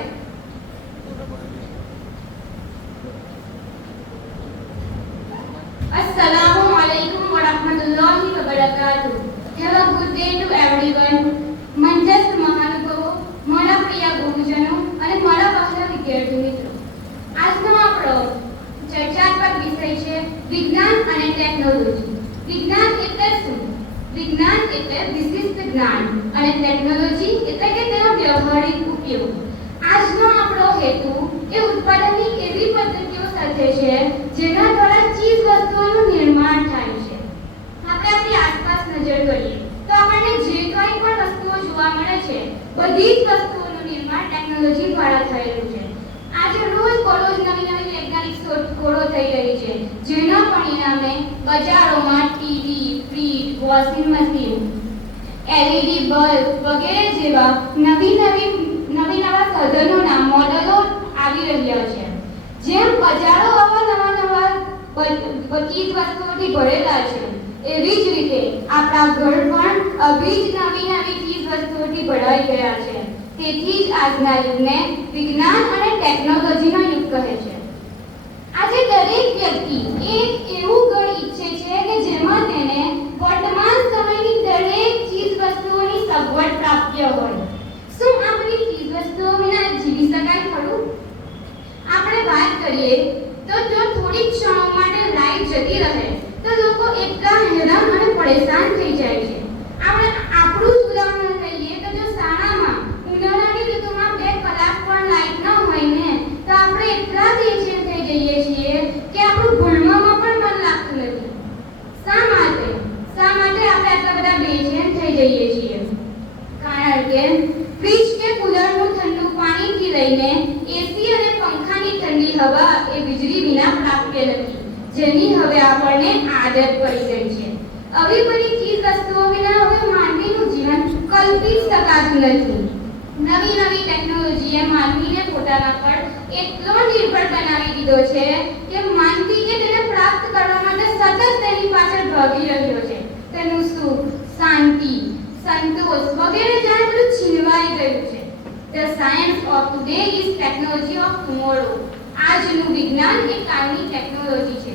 Assalamu alaikum wa rahmatullahi wa barakatuh. Have a good day to everyone. મંચસ્થ મહાનુભાવો, મારા પ્રિય ગુરુજનો અને મારા વહાલા વિદ્યાર્થી મિત્રો, આજનો આપણો ચર્ચાસ્પદ વિષય છે વિજ્ઞાન અને ટેકનોલોજી. વિજ્ઞાન એટલે શું? વિજ્ઞાન એટલે વિશિષ્ટ જ્ઞાન અને ટેકનોલોજી એટલે કે તેનો વ્યવહારિક ઉપયોગ. આજનો આપણો હેતુ એ ઉત્પાદનની એવી પદ્ધતિઓ સાથે છે જેના દ્વારા ચીજ વસ્તુઓનું નિર્માણ થાય છે. આપણે આપણી આસપાસ નજર કરીએ તો આપણને જે કંઈ પણ વસ્તુઓ જોવા મળે છે બધી જ વસ્તુઓનું નિર્માણ ટેકનોલોજી દ્વારા થયેલું છે. આજે રોજ બરોજ નવી નવી વૈજ્ઞાનિક શોધખોળો થઈ રહી છે જેના પરિણામે બજારોમાં TV, fridge, washing machine, LED bulb વગેરે જેવા નવા સાધનોના મોડેલો આવી રહ્યા છે. જેમ બજારો નવા ચીજ વસ્તુઓથી ભરેલા છે એવી જ રીતે આપણા ઘર પણ આવી જ નવી ચીજ વસ્તુઓથી ભરાઈ ગયા છે. તેથી જ આજના યુગને વિજ્ઞાન અને ટેકનોલોજીનો યુગ કહે છે. આજે દરેક વ્યક્તિ એક એવું ઘર ઈચ્છે છે કે જેમાં તેને વર્તમાન સમયની દરેક ચીજ વસ્તુઓની સગવડ પ્રાપ્ય હોય. શું આપણી ચીજ વસ્તુઓ વિના જીવી શકાય ખરું? આપણે વાત કરીએ તો જો થોડી ક્ષણો માટે લાઈટ જતી રહે તો લોકો એટલા હેરાન અને પરેશાન થઈ જાય છે. રહી છે. આવી બધી ચીજ વસ્તુઓ વિના હવે માનવીનું જીવન કલ્પિત શકાતું નથી. નવી નવી ટેકનોલોજીએ માનવીને પોતાના પર એટલો નિર્ભર બનાવી દીધો છે કે માનવી કે તેને પ્રાપ્ત કરવા માટે સતત તેની પાછળ ભાગી રહ્યો છે. તેનું સુખ, શાંતિ, સંતોષ વગેરે જાણે બધું છીનવાઈ ગયું છે. The science of today is technology of tomorrow. આજનું વિજ્ઞાન એ કાલની ટેકનોલોજી છે.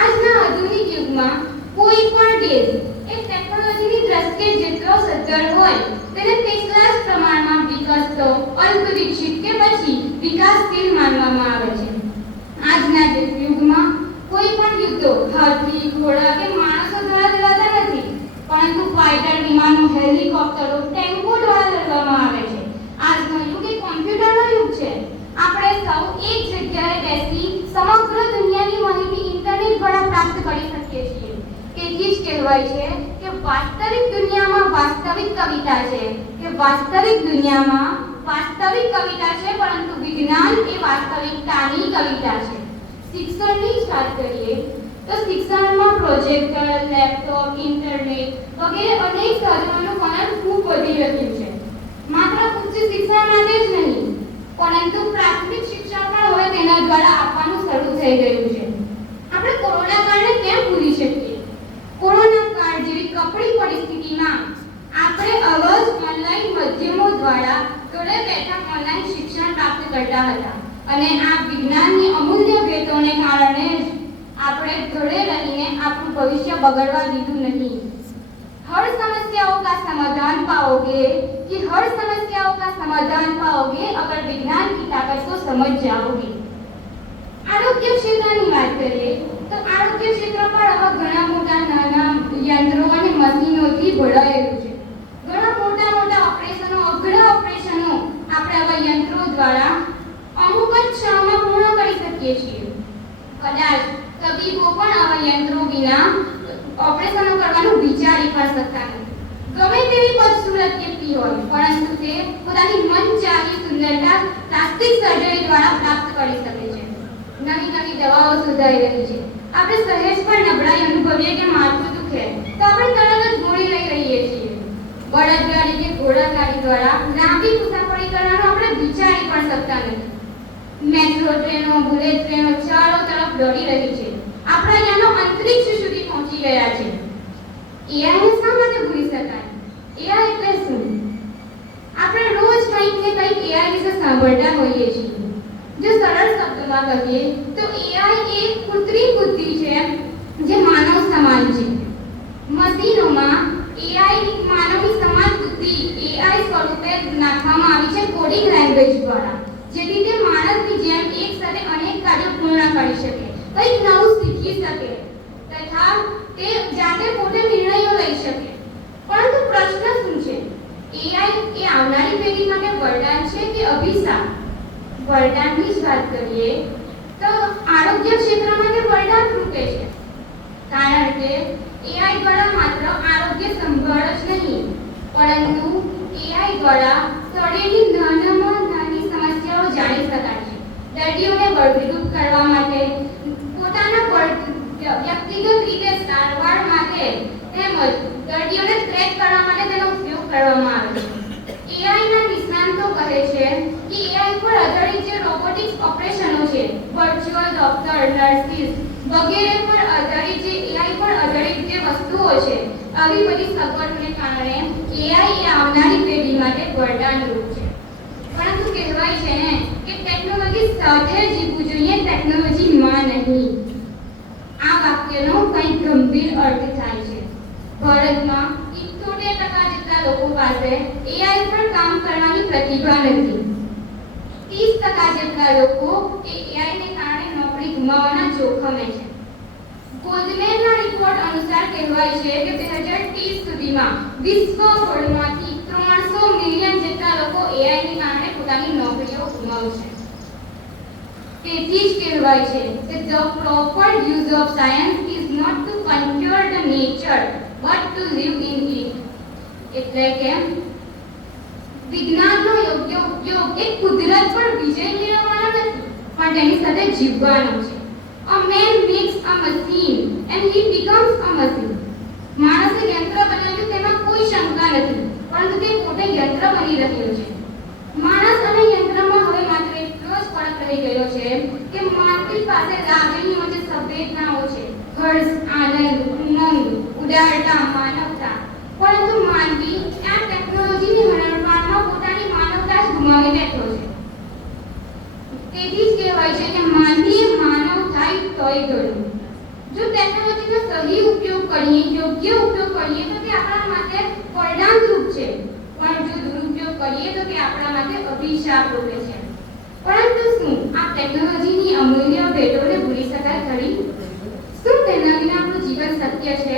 આજના આધુનિક યુગમાં કોઈ પણ દેશ એ ટેકનોલોજીની દ્રષ્ટિએ જેટલો સદ્ધર હોય તેને તેટલા જ પ્રમાણમાં વિકસતો, અલ્પ વિકસિત કે પછી વિકાસશીલ માનવામાં આવે છે. આજના યુગમાં કોઈ પણ યુદ્ધો હાથી, ઘોડા કે માણસો દ્વારા લડાતા નથી, પરંતુ ફાઇટર વિમાનો, હેલિકોપ્ટરો, ટેન્કો દ્વારા લડવામાં આવે છે. આજનો યુગ એ કોમ્પ્યુટરનો યુગ છે. આપણે સૌ એક જગ્યાએ બેસી સમગ્ર દુનિયાની માહિતી ઇન્ટરનેટ દ્વારા પ્રાપ્ત કરી શકીએ છીએ. તેથી જ કહેવાય છે કે વાસ્તવિક દુનિયામાં વાસ્તવિક કવિતા છે, પરંતુ વિજ્ઞાન એ વાસ્તવિકતાની કવિતા છે. શિક્ષણની જ વાત કરીએ તો શિક્ષણમાં પ્રોજેક્ટર, લેપટોપ, ઇન્ટરનેટ વગેરે અનેક સાધનોનું વલણ ખૂબ વધી રહ્યું છે. માત્ર ઉચ્ચ શિક્ષણ માટે જ નહીં, પરંતુ પ્રાથમિક શિક્ષણ પણ હવે તેના દ્વારા આપવાનું શરૂ થઈ ગયું છે. આપણે કોરોના કાળને કેમ ભૂલી શકીએ? કોરોના કાળ જેવી કપરી પરિસ્થિતિમાં આપણે આવા જ ઓનલાઈન માધ્યમો દ્વારા ઘરે બેઠા ઓનલાઈન શિક્ષણ પ્રાપ્ત કરતા હતા અને આ વિજ્ઞાનની અમૂલ્ય ભેટોને કારણે જ આપણે ઘરે રહીને આપણું ભવિષ્ય બગડવા દીધું નહીં. हर समस्याओं का समाधान पाओगे अगर विज्ञान की ताकत को समझ जाओगे. आरोग्य क्षेत्रनी વાત કરીએ તો આરોગ્ય ક્ષેત્ર પર હવે ઘણા મોટા નાના યંત્રો અને મશીનોથી ભરાયેલું છે. ઘણા મોટા ઓપરેશનો, અઘરા ઓપરેશનો આપણે આવા યંત્રો દ્વારા અમુક જ ક્ષણોમાં પૂર્ણ કરી શકીએ છીએ. કદાચ તબીબો પણ આવા યંત્રો વિના ઓપરેશનો કરવાનું વિચારી પણ શકતા નથી. ગમે તેવી બદસુરત વ્યક્તિ હોય, પરંતુ તે પોતાની મનચાહી સુંદરતા પ્લાસ્ટિક સર્જરી દ્વારા પ્રાપ્ત કરી શકે છે. નવી દવાઓ શોધાઈ રહી છે. આપણે સહેજ પણ નબળાઈ અનુભવીએ કે માથું દુખે તો આપણે તરત જ ગોળી લઈ રહીએ છીએ. બળદગાડી કે ઘોડાગાડી દ્વારા લાંબી મુસાફરી કરવાનું આપણે વિચારી પણ શકતા નથી. મેટ્રો ટ્રેનો, બુલેટ ટ્રેનો ચારો તરફ દોડી રહી છે. આપણા યાનો અંતરિક્ષ સુધી પહોંચી ગયા છે. એઆઈને શા માટે ભૂલી શકાય? એઆઈ એટલે શું? આપણે રોજ કંઈક ને કંઈક એઆઈ વિશે સાંભળતા હોઈએ છીએ. જો સરળ શબ્દોમાં કહીએ તો એઆઈ એ કૃત્રિમ બુદ્ધિ છે જે માનવ સમાન છે. મશીનોમાં એઆઈ માનવની સમાન બુદ્ધિ એઆઈ સ્વરૂપે નાખવામાં આવી છે કોડિંગ લેંગ્વેજ દ્વારા, જેથી તે માણસની જેમ એક સાથે અનેક કાર્યો પૂર્ણ કરી શકે, કંઈક નવું શીખી શકે તથા તે જાતે પોતે નિર્ણયો લઈ શકે. પરંતુ પ્રશ્ન શું છે? એઆઈ એ આવનારી પેઢી માટે વરદાન છે કે અભિશાપ? વરદાનની જ વાત કરીએ તો આરોગ્ય ક્ષેત્રમાં તે વરદાન રૂપે છે. કારણ કે એઆઈ દ્વારા માત્ર આરોગ્ય સંભાળ જ નહીં, પરંતુ એઆઈ દ્વારા શરીરની નાનામાં નાની સમસ્યાઓ જાણી શકાય છે. દર્દીઓને વર્ગીકૃત કરવા માટે, પોતાના વ્યક્તિગત રીતે સારવાર માટે તેમજ દર્દીઓને ટ્રેક કરવા માટે તેનો ઉપયોગ કરવામાં આવે છે. એઆઈના નિષ્ણાતો કહે છે કે એઆઈ પર આધારિત જે રોબોટિક્સ ઓપરેશનો છે, વર્ચ્યુઅલ ડોક્ટર, નર્સિસ વગેરે પર આધારિત જે એઆઈ પર આધારિત જે વસ્તુઓ છે, આવી બધી સગવડોને કારણે એઆઈ એ આવનારી પેઢી માટે વરદાનરૂપ છે. પરંતુ કહેવાય છે ને કે ટેકનોલોજી સાથે જીવવું જોઈએ, ટેકનોલોજીમાં નહીં. આ વાક્યનો કંઈક ગંભીર અર્થ થાય છે. ભારતમાં 78% જેટલા લોકો પાસે એઆઈ પર કામ કરવાની પ્રતિભા નથી. 30% જેટલા લોકો એ એઆઈને કારણે નોકરી ગુમાવવાના જોખમે છે. ગોલ્ડમેનના રિપોર્ટ અનુસાર કહેવાય છે કે 2030 સુધીમાં વિશ્વભરમાંથી 300 મિલિયન જેટલા લોકો એઆઈને કારણે પોતાની નોકરીઓ ગુમાવશે. તેથી જ કહેવાય છે કે the proper use of science is not to conquer the nature but to live in it. એટલે કે વિજ્ઞાનનો યોગ્ય ઉપયોગ એ કુદરત પર વિજય મેળવવાનો નથી, પણ તેની સાથે જીવવાનો છે. A man makes a machine and he becomes a machine. માણસે યંત્ર બનાવ્યું તેમાં કોઈ શંકા નથી, પરંતુ તે પોતે યંત્ર બની રહ્યો છે. માણસ અને યંત્રમાં હવે માત્ર એટલો જ ફરક રહી ગયો છે કે માનવી પાસે લાગણીઓ છે, સંવેદનાઓ છે, હર્ષ, આનંદ, ઉમંગ, ઉદારતા, માનવતા. પરંતુ માનવી આ ટેકનોલોજીની હરણફાળમાં પોતાની માનવતા જ ગુમાવી બેઠો છે. તેથી જ કહેવાય છે કે માનવીએ માનવ થાય તોય ઘણું. જો ટેકનોલોજીનો સહી ઉપયોગ કરીએ, યોગ્ય ઉપયોગ કરીએ તો તે આપણા માટે વરદાનરૂપ છે, પણ જો દુરુપયોગ કરીએ તો તે આપણા માટે અભિશાપ રૂપે છે. પરંતુ શું આ ટેકનોલોજીની અમૂલ્ય ભેટોને ભૂલી શકાય ખરી? શું તેના વિના આપણું જીવન શક્ય છે?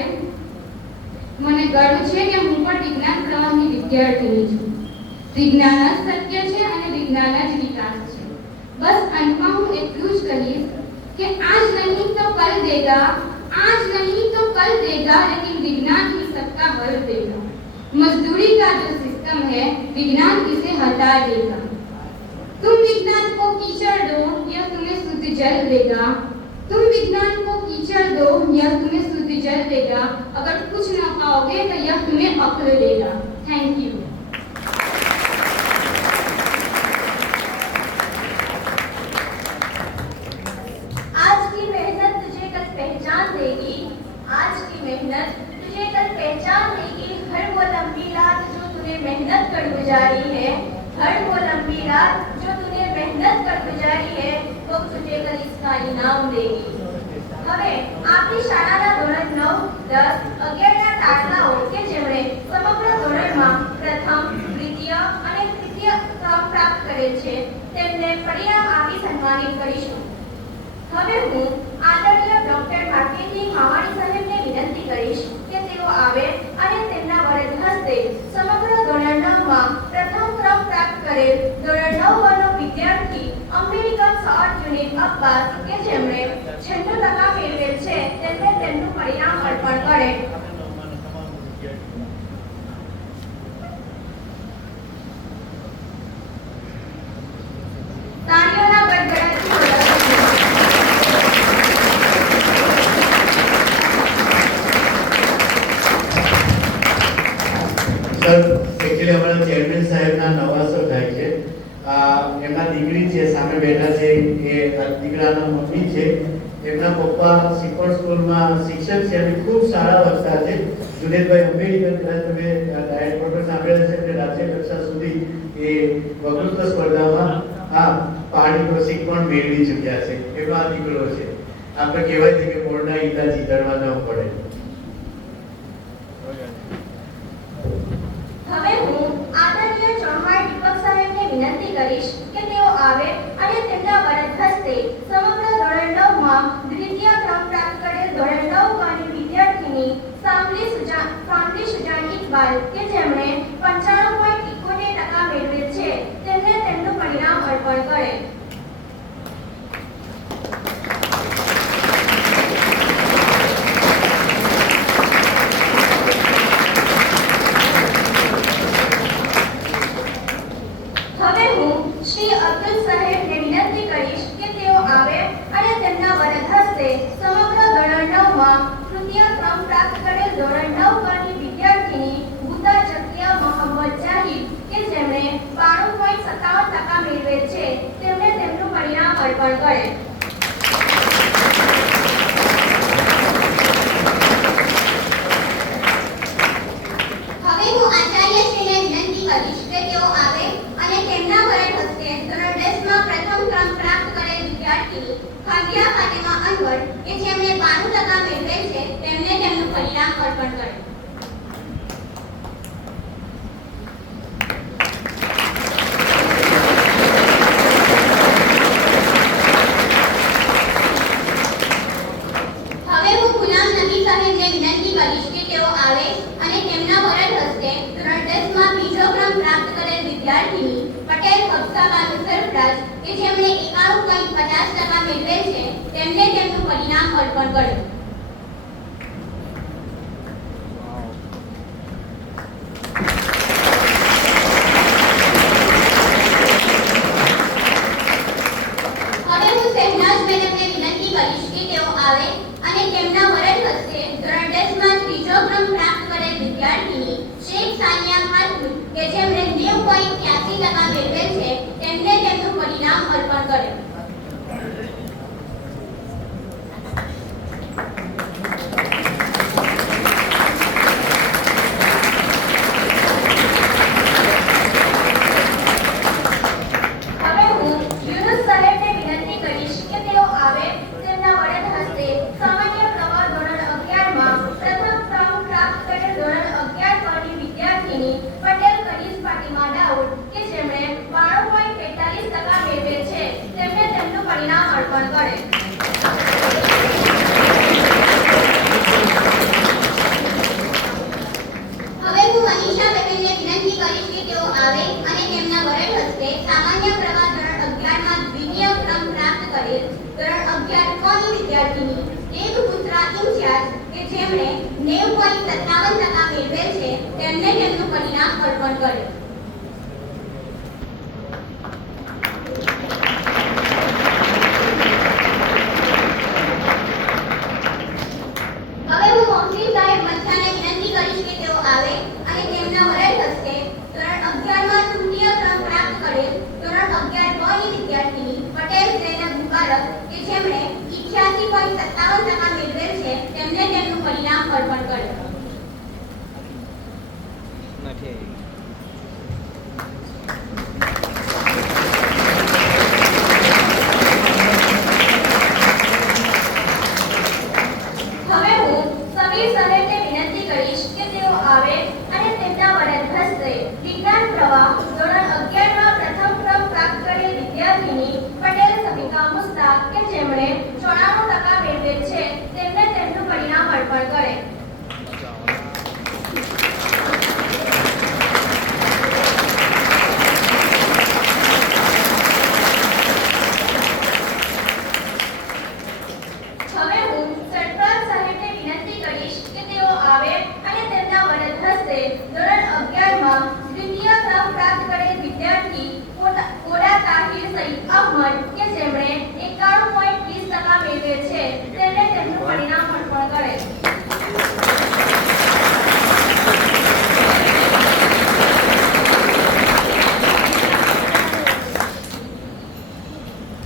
મને ગર્વ છે કે હું પણ વિજ્ઞાન પ્રવાહની વિદ્યાર્થીની છું. વિજ્ઞાન જ સત્ય છે અને વિજ્ઞાન જ વિકાસ છે. બસ અંતમાં હું એટલું જ કહીશ कि आज नहीं तो कल देगा, आज नहीं तो कल देगा, लेकिन विज्ञान ही सबका हल देगा. मजदूरी का जो सिस्टम है विज्ञान इसे हटा देगा. तुम विज्ञान को कीचड़ दो यह तुम्हें शुद्ध जल देगा. तुम विज्ञान को कीचड़ दो यह तुम्हें शुद्ध जल देगा. अगर कुछ न पाओगे तो यह तुम्हें अक्ल देगा. Thank you. आज की मेहनत तुझे कल पहचान देगी. हर वो लंबी रात जो तूने मेहनत कर गुजारी है, हर वो लंबी रात जो तूने मेहनत कर गुजारी है, वो तुझे कल इसका इनाम देगी. હવે આપણી શાળાના ધોરણ 9, 10, 11ના દાખલાઓ કે જેમણે સમગ્ર ધોરણમાં પ્રથમ, દ્વિતીય અને તૃતીય ક્રમ પ્રાપ્ત કરેલ છે તેમને પરિણામ આપી સન્માનિત કરીશું. હવે હું આદરણીય ડોક્ટર ભારતીજી માવાણી સાહેબને વિનંતી કરીશ કે તેઓ આવે અને તેમના વરદ હસ્તે સમગ્ર ધોરણ 9માં પ્રથમ ક્રમ પ્રાપ્ત કરેલ ધોરણ 9 નો વિદ્યાર્થી અમેરિકન શોર્ટ યુનિટ અબ્બાસ કે જેમણે 96% મેળવેલ છે તેમને તેમનું પરિણામ અર્પણ કરે. તાળીઓના ગડગડાટથી સર, એકચ્યુઅલી અમારા ચેરમેન સાહેબના નવાસો થાય છે. એમના દીકરી છે સામે બેઠા છે, એ દીકરાના મમ્મી છે. એમના પપ્પા સિકોડ સ્કૂલમાં શિક્ષક છે અને ખૂબ સારા વક્તા છે. જુનેદભાઈ અંબેડકર, કદાચ તમે ડાયટ ફોટો સાંભળેલા છે કે રાજ્ય કક્ષા સુધી એ વક્તૃત્વ સ્પર્ધામાં પાણી શિક્ષણ મેળવી ચૂક્યા છે. એનો આ દીકરો છે. આપણે કહેવાય છે કે મોરના ઈંડા ચીતરવા ન પડે. હવે હું આદરણીય ચૌહાણ દીપક સાહેબને વિનંતી કરીશ કે તેઓ આવે અને તેમના વરદ હસ્તે સમગ્ર ધોરણ 9માં દ્વિતીય ક્રમ પ્રાપ્ત કરેલ ધોરણ 9 ની વિદ્યાર્થીની સામલી સુજાની ઇકબાલ કે જેમણે 95.71% મેળવેલ છે તેમને તેમનું પરિણામ અર્પણ કરે. હવે હું શ્રી અબ્દુલ સાહેબને વિનંતી કરીશ કે તેઓ આવે અને તેમના વરદ હસ્તે સમગ્ર ધોરણ 9માં તૃતીય ક્રમ પ્રાપ્ત કરેલ ધોરણ 9 ની વિદ્યાર્થીની બુતા ચકિયા મોહમ્મદ જાહિદ કે જેમણે 92.57% મેળવેલ છે તેમને તેમનું પરિણામ અર્પણ કરે. હવે હું આચાર્યશ્રીને વિનંતી કરીશ કે તેઓ આવે અને તેમના વરદ હસ્તે ધોરણ 10માં પ્રથમ ક્રમ પ્રાપ્ત કરેલ વિદ્યાર્થીની ખાંડિયા ફાતિમા અનવર કે જેમણે 92% મેળવેલ છે તેમને તેમનું પરિણામ અર્પણ કરે. હવે હું ગુલામ નબી સાહેબને વિનંતી કરીશ કે તેઓ આવે અને તેમના વરદ હસ્તે ધોરણ 10માં બીજો ક્રમ પ્રાપ્ત કરેલ વિદ્યાર્થીની પટેલ હફસા બાનુ સરફરાજ કે જેમણે 91.50% મેળવેલ છે તેમને તેમનું પરિણામ અર્પણ કરે. હવે હું શહેનાઝ મેડમને વિનંતી કરીશ કે અર્પણ કરે. હવે હું મનીષાબહેનને વિનંતી કરીશ કે તેઓ આવે અને તેમના વરદ હસ્તે સામાન્ય પ્રવાહ ધોરણ 11 માં દ્વિતીય ક્રમ પ્રાપ્ત કરેલ ધોરણ 11 ક ની વિદ્યાર્થીની દેવપુત્રા ઇન્ચાર્જ કે જેમણે 90.57% મેળવેલ છે તેમને તેમનું પરિણામ અર્પણ કરે. હવે હું મોહસિન સાહેબ મચ્છાને વિનંતી કરીશ કે તેઓ આવે અને તેમના વરદ હસ્તે ધોરણ 11 માં તૃતીય ક્રમ પ્રાપ્ત કરેલ ધોરણ 11 ક ની વિદ્યાર્થીની પટેલ ઝૈનબ મુબારક કે જેમણે 88.57% મેળવેલ છે તેમને તેમનું પરિણામ અર્પણ કરે. હવે હું સમીર સાહેબને વિનંતી કરીશ કે તેઓ આવે અને તેમના વરદ હસ્તે વિજ્ઞાન પ્રવાહ ધોરણ 11 માં પ્રથમ ક્રમ પ્રાપ્ત કરેલ વિદ્યાર્થીની પટેલ સબિકા મુસ્તાક કે જેમણે 94% મેળવેલ છે તેમને તેમનું પરિણામ અર્પણ કરે. હવે હું સરફરાજ સાહેબને વિનંતી કરીશ કે તેઓ આવે અને તેમના વરદ હસ્તે ધોરણ 11 માં દ્વિતીય ક્રમ પ્રાપ્ત કરેલ વિદ્યાર્થી કોડા તાહિર સઈદ અહમદ કે જેમણે 91.20% મેળવેલ છે તેમને તેમનું પરિણામ અર્પણ કરે.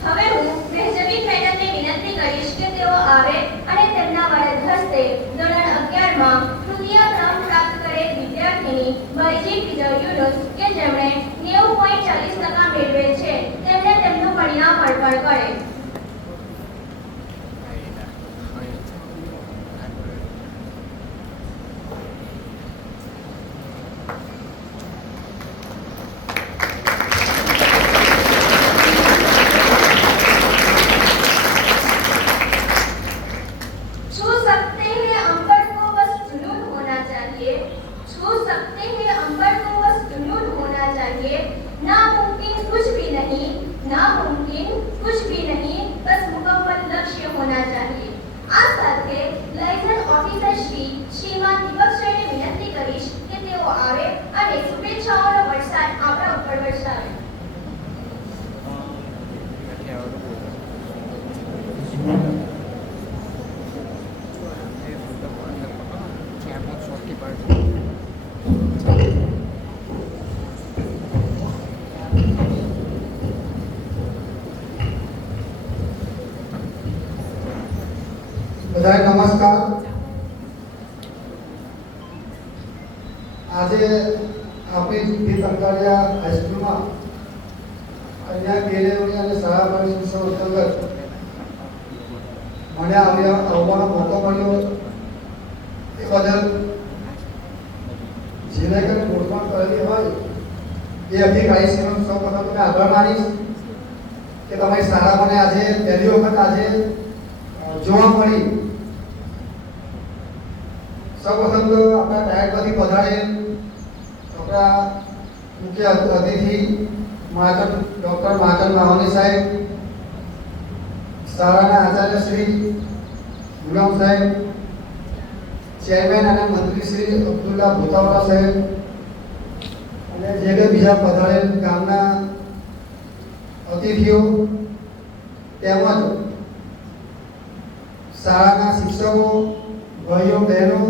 હવે હું મહેજબી મેડમને વિનંતી કરીશ કે તેઓ આવે અને તેમના વરદ હસ્તે ધોરણ 11 માં તૃતીય ક્રમ પ્રાપ્ત કરેલ વિદ્યાર્થીની મરજી વિજય યુનુસ કે જેમણે 90.40% મેળવેલ છે તેમને તેમનું પરિણામ અર્પણ કરે. छू सकते हैं अंबर को बस जुनून होना चाहिए, छू सकते हैं अंबर को बस जुनून होना चाहिए, नामुमकिन कुछ भी नहीं, नामुमकिन कुछ भी नहीं, बस मुकम्मल लक्ष्य होना चाहिए. આ સાથે લાયસન્સ ઓફિસર શ્રીમાન દીપક સરને વિનંતી કરીશ કે તેઓ આવે અને શુભેચ્છાઓનો વરસાદ આપણા ઉપર વરસાવે. બધાને નમસ્કાર. આજે આપણી જૂની તંકાળિયા હાઈસ્કૂલમાં કન્યા કેળવણી અને શાળા પ્રવેશ ઉત્સવ અંતર્ગત મને આવવાનો મોકો મળ્યો એ બદલ જેને કંઈ ગોઠવણ કરેલી હોય એ અધિકારીશ્રીનો સૌ પ્રથમ તમે આભાર માનીશ કે તમારી શાળા મને આજે પહેલી વખત આજે જોવા મળી. સૌપ્રથમ તો આપણા ડાયટમાંથી પધારે આપણા મુખ્ય અતિથિ ડૉક્ટર માકન માહોની સાહેબ, શાળાના આચાર્ય શ્રી ગુલામ સાહેબ, ચેરમેન અને મંત્રી શ્રી અબ્દુલ્લા ભૂતાવાલા સાહેબ અને જે કંઈ બીજા પધારેલ ગામના અતિથિઓ તેમજ શાળાના શિક્ષકો, ભાઈઓ બહેનો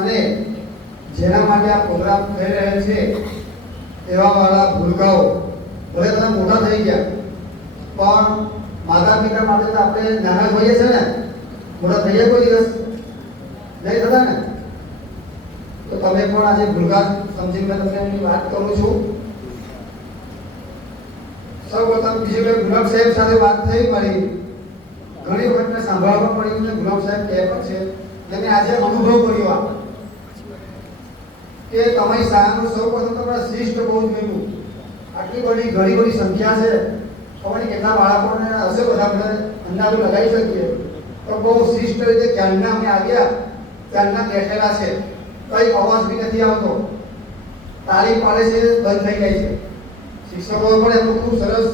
અને જેના માટે આ પ્રોગ્રામ થઈ રહેલ છે એવા વાળા ભૂલકાઓ, ભલે તમે મોટા થઈ ગયા પણ માતા પિતા માટે તો આપણે નાના હોઈએ છે ને, મોટા થઈએ કોઈ દિવસ નહીં થતા ને, તો તમે પણ આજે ભૂલકા સમજીને તમને એની વાત કરું છું. સૌ પ્રથમ બીજું કે ગુલાબ સાહેબ સાથે વાત થઈ મારી ઘણી વખત મેં સાંભળવા પડ્યું છે. ગુલાબ સાહેબ કહે પણ છે અને આજે અનુભવ કર્યો કે તમારી શાળાનું સૌ પ્રથમ તમારા શિષ્ટ બહુ જોયું. આટલી બધી ઘણી બધી સંખ્યા છે, ખબર નહીં કેટલા બાળકોને હશે બધા અંદાજો લગાવી શકીએ. તો બહુ શિસ્ત રીતે ક્યારના અમે આવ્યા ત્યારના બેઠેલા છે, કઈ અવાજ બી નથી આવતો, તાળી પાડે છે, બંધ થઈ જાય છે. શિક્ષકો પણ એમનું ખૂબ સરસ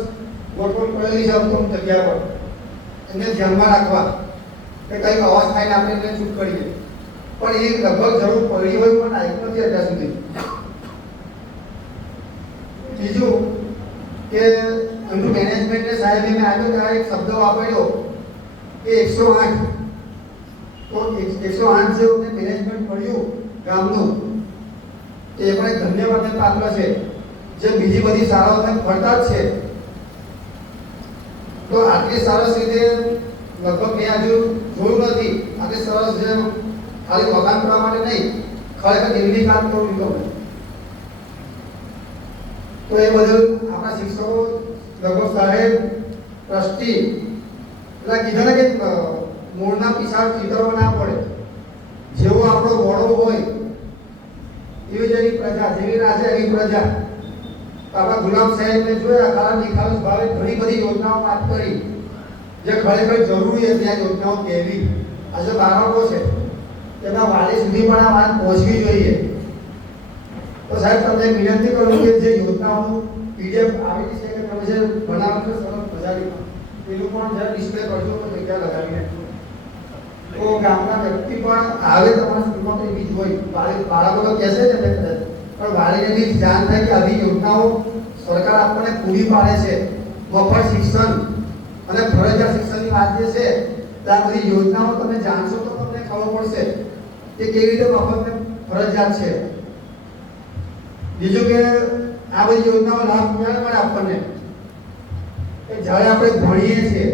ગોઠવણ કરેલી છે અમુક જગ્યા પર, એને ધ્યાનમાં રાખવા કે કઈક અવાજ થાય ને આપણે એને ચૂપ કરીએ. પણ એ લગભગ જરૂર પડી હોય પણ આવી નથી અત્યાર સુધી. બીજું કે એમનું મેનેજમેન્ટને સાહેબે મેં આવ્યો ત્યારે એક શબ્દ વાપર્યો કે 108. તો 108 જેવું મેનેજમેન્ટ મળ્યું ગામનું, એ પણ એક ધન્યવાદને પાત્ર છે, જે બીજી બધી શાળાઓને ફરતા જ છે. તો આટલી સરસ રીતે લગભગ મેં હજુ જોયું નથી, આટલી સરસ જેમ ખાલી વખાણ કરવા માટે નહીં, ખરેખર દિલની વાત કરું છું. તો એ બદલ આપણા શિક્ષકો લગભગ સાહેબ ટ્રસ્ટી એટલે કીધા ને કે મૂળના પિસાર ચિતરવા ના પડે, જેવો આપણો વડો હોય એવી જ એની પ્રજા, જેવી રાજા એવી પ્રજા. આપણા ગુલામ સાહેબને જોયા, ખારા નિખાલસ ભાવે ઘણી બધી યોજનાઓ વાત કરી, જે ખરેખર જરૂરી હતી આ યોજનાઓ કહેવી. આજે બાળકો છે તેના વાલી સુધી પણ આ વાત પહોંચવી જોઈએ. તો સાહેબ તમને વિનંતી કરું કે જે યોજનાઓનું PDF આવેલી છે કે તમે જે બનાવો છો સરસ મજાની, એનું પણ જરા ડિસ્પ્લે કરજો તો જગ્યા લગાવીને. તો ગામના વ્યક્તિ પણ આવે તમારા સ્કૂલમાં તો એવી જ હોય, બાળકો તો કહેશે ને પણ વાલીને બી જાણ થાય કે આવી યોજનાઓ સરકાર આપણને પૂરી પાડે છે. મફત શિક્ષણ અને ફરજિયાત શિક્ષણની વાત જે છે ત્યાં બધી યોજનાઓ તમે જાણશો તો તમને ખબર પડશે કે કેવી રીતે મફત ને ફરજિયાત છે. બીજું કે આ બધી યોજનાઓ લાભ ક્યારે મળે આપણને કે જ્યારે આપણે ભણીએ છીએ,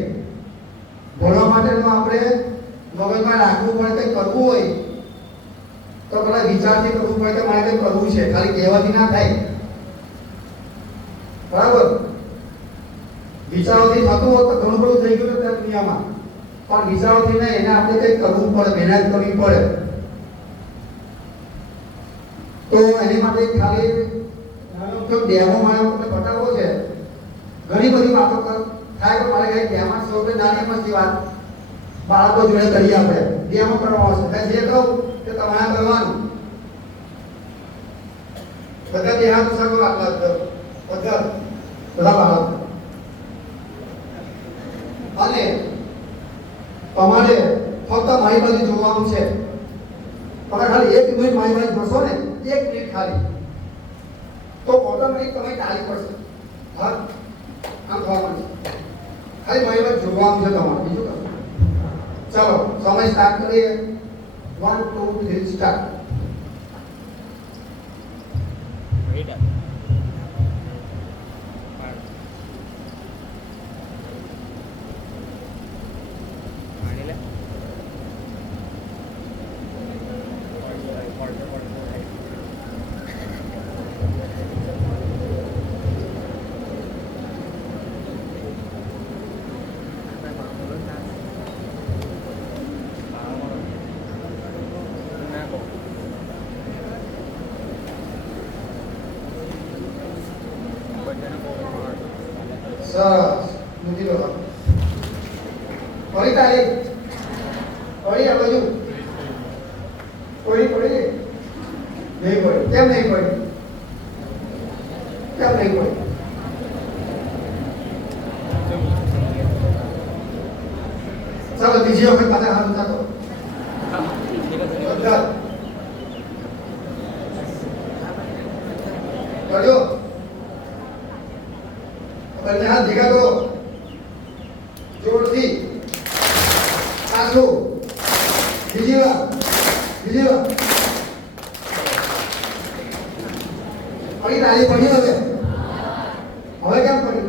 ભણવા માટેનું આપણે મગજમાં રાખવું પડે, કંઈ કરવું હોય તો પેલા વિચારથી કરવું પડે કે મારે કંઈ કરવું છે, ખાલી કહેવાથી ના થાય. બરાબર? વિચારોથી થતું હોત તો ઘણું બધું થઈ ગયું ત્યાં દુનિયામાં, પણ વિચારોથી નહીં, એને આપણે કંઈક કરવું પડે, મહેનત કરવી પડે. તો એની માટે ખાલી ડેમો મારે તમને બતાવવો છે. ઘણી બધી વાતો થાય તો મારે કઈ ડેમો સ્વરૂપે નાની મસ્તી વાત બાળકો જોડે કરીએ, આપણે ડેમો કરવાનો છે. જે કહું કે તમારે કરવાનું. બધા દેહાત સર્વ આટલા બધા બાળકો, અને તમારે ફક્ત મારી બાજુ જોવાનું છે. તમે ખાલી 1 મિનિટ મારી બાજુ જોશો ને, 1 મિનિટ ખાલી, તો ઓટોમેટિક તમે તાળી પડશે. હા, આમ થવાનું છે. ખાલી મારી બાજુ જોવાનું છે તમારે, બીજું કશું. ચાલો સમય સ્ટાર્ટ કરીએ. 1 2 3 સ્ટાર્ટ. સરસ, મૂકી દો. પડી તાળી પડી આ બાજુ પડી નહીં પડી. કેમ નહીં પડી? કેમ નહીં પડી? ચાલો બીજી વખત પાછા હાથ ઊંચા કરો. પડ્યો? બંને હાથ ભેગા કરો જોરથી. પાછું બીજી વાર. પડી તાળી પડી. હવે કેમ પડી?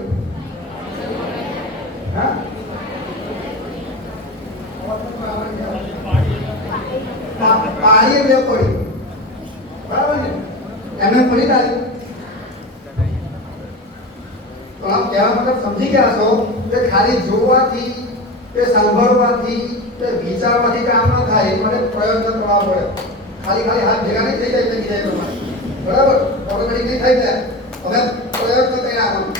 હા, પાડી એટલે પડી. બરાબર ને? એમને પડી તાળી. તો આમ કહેવા મતલબ સમજી ગયા છો કે ખાલી જોવાથી કે સાંભળવાથી કે વિચારવાથી કામ ન થાય, એ માટે પ્રયત્ન કરવા પડે. ખાલી હાથ ભેગા નહીં થઈ જાય બીજા પ્રમાણે. બરાબર? ઓટોમેટિક નહીં થઈ જાય. હવે પ્રયત્ન કરી આપવાનું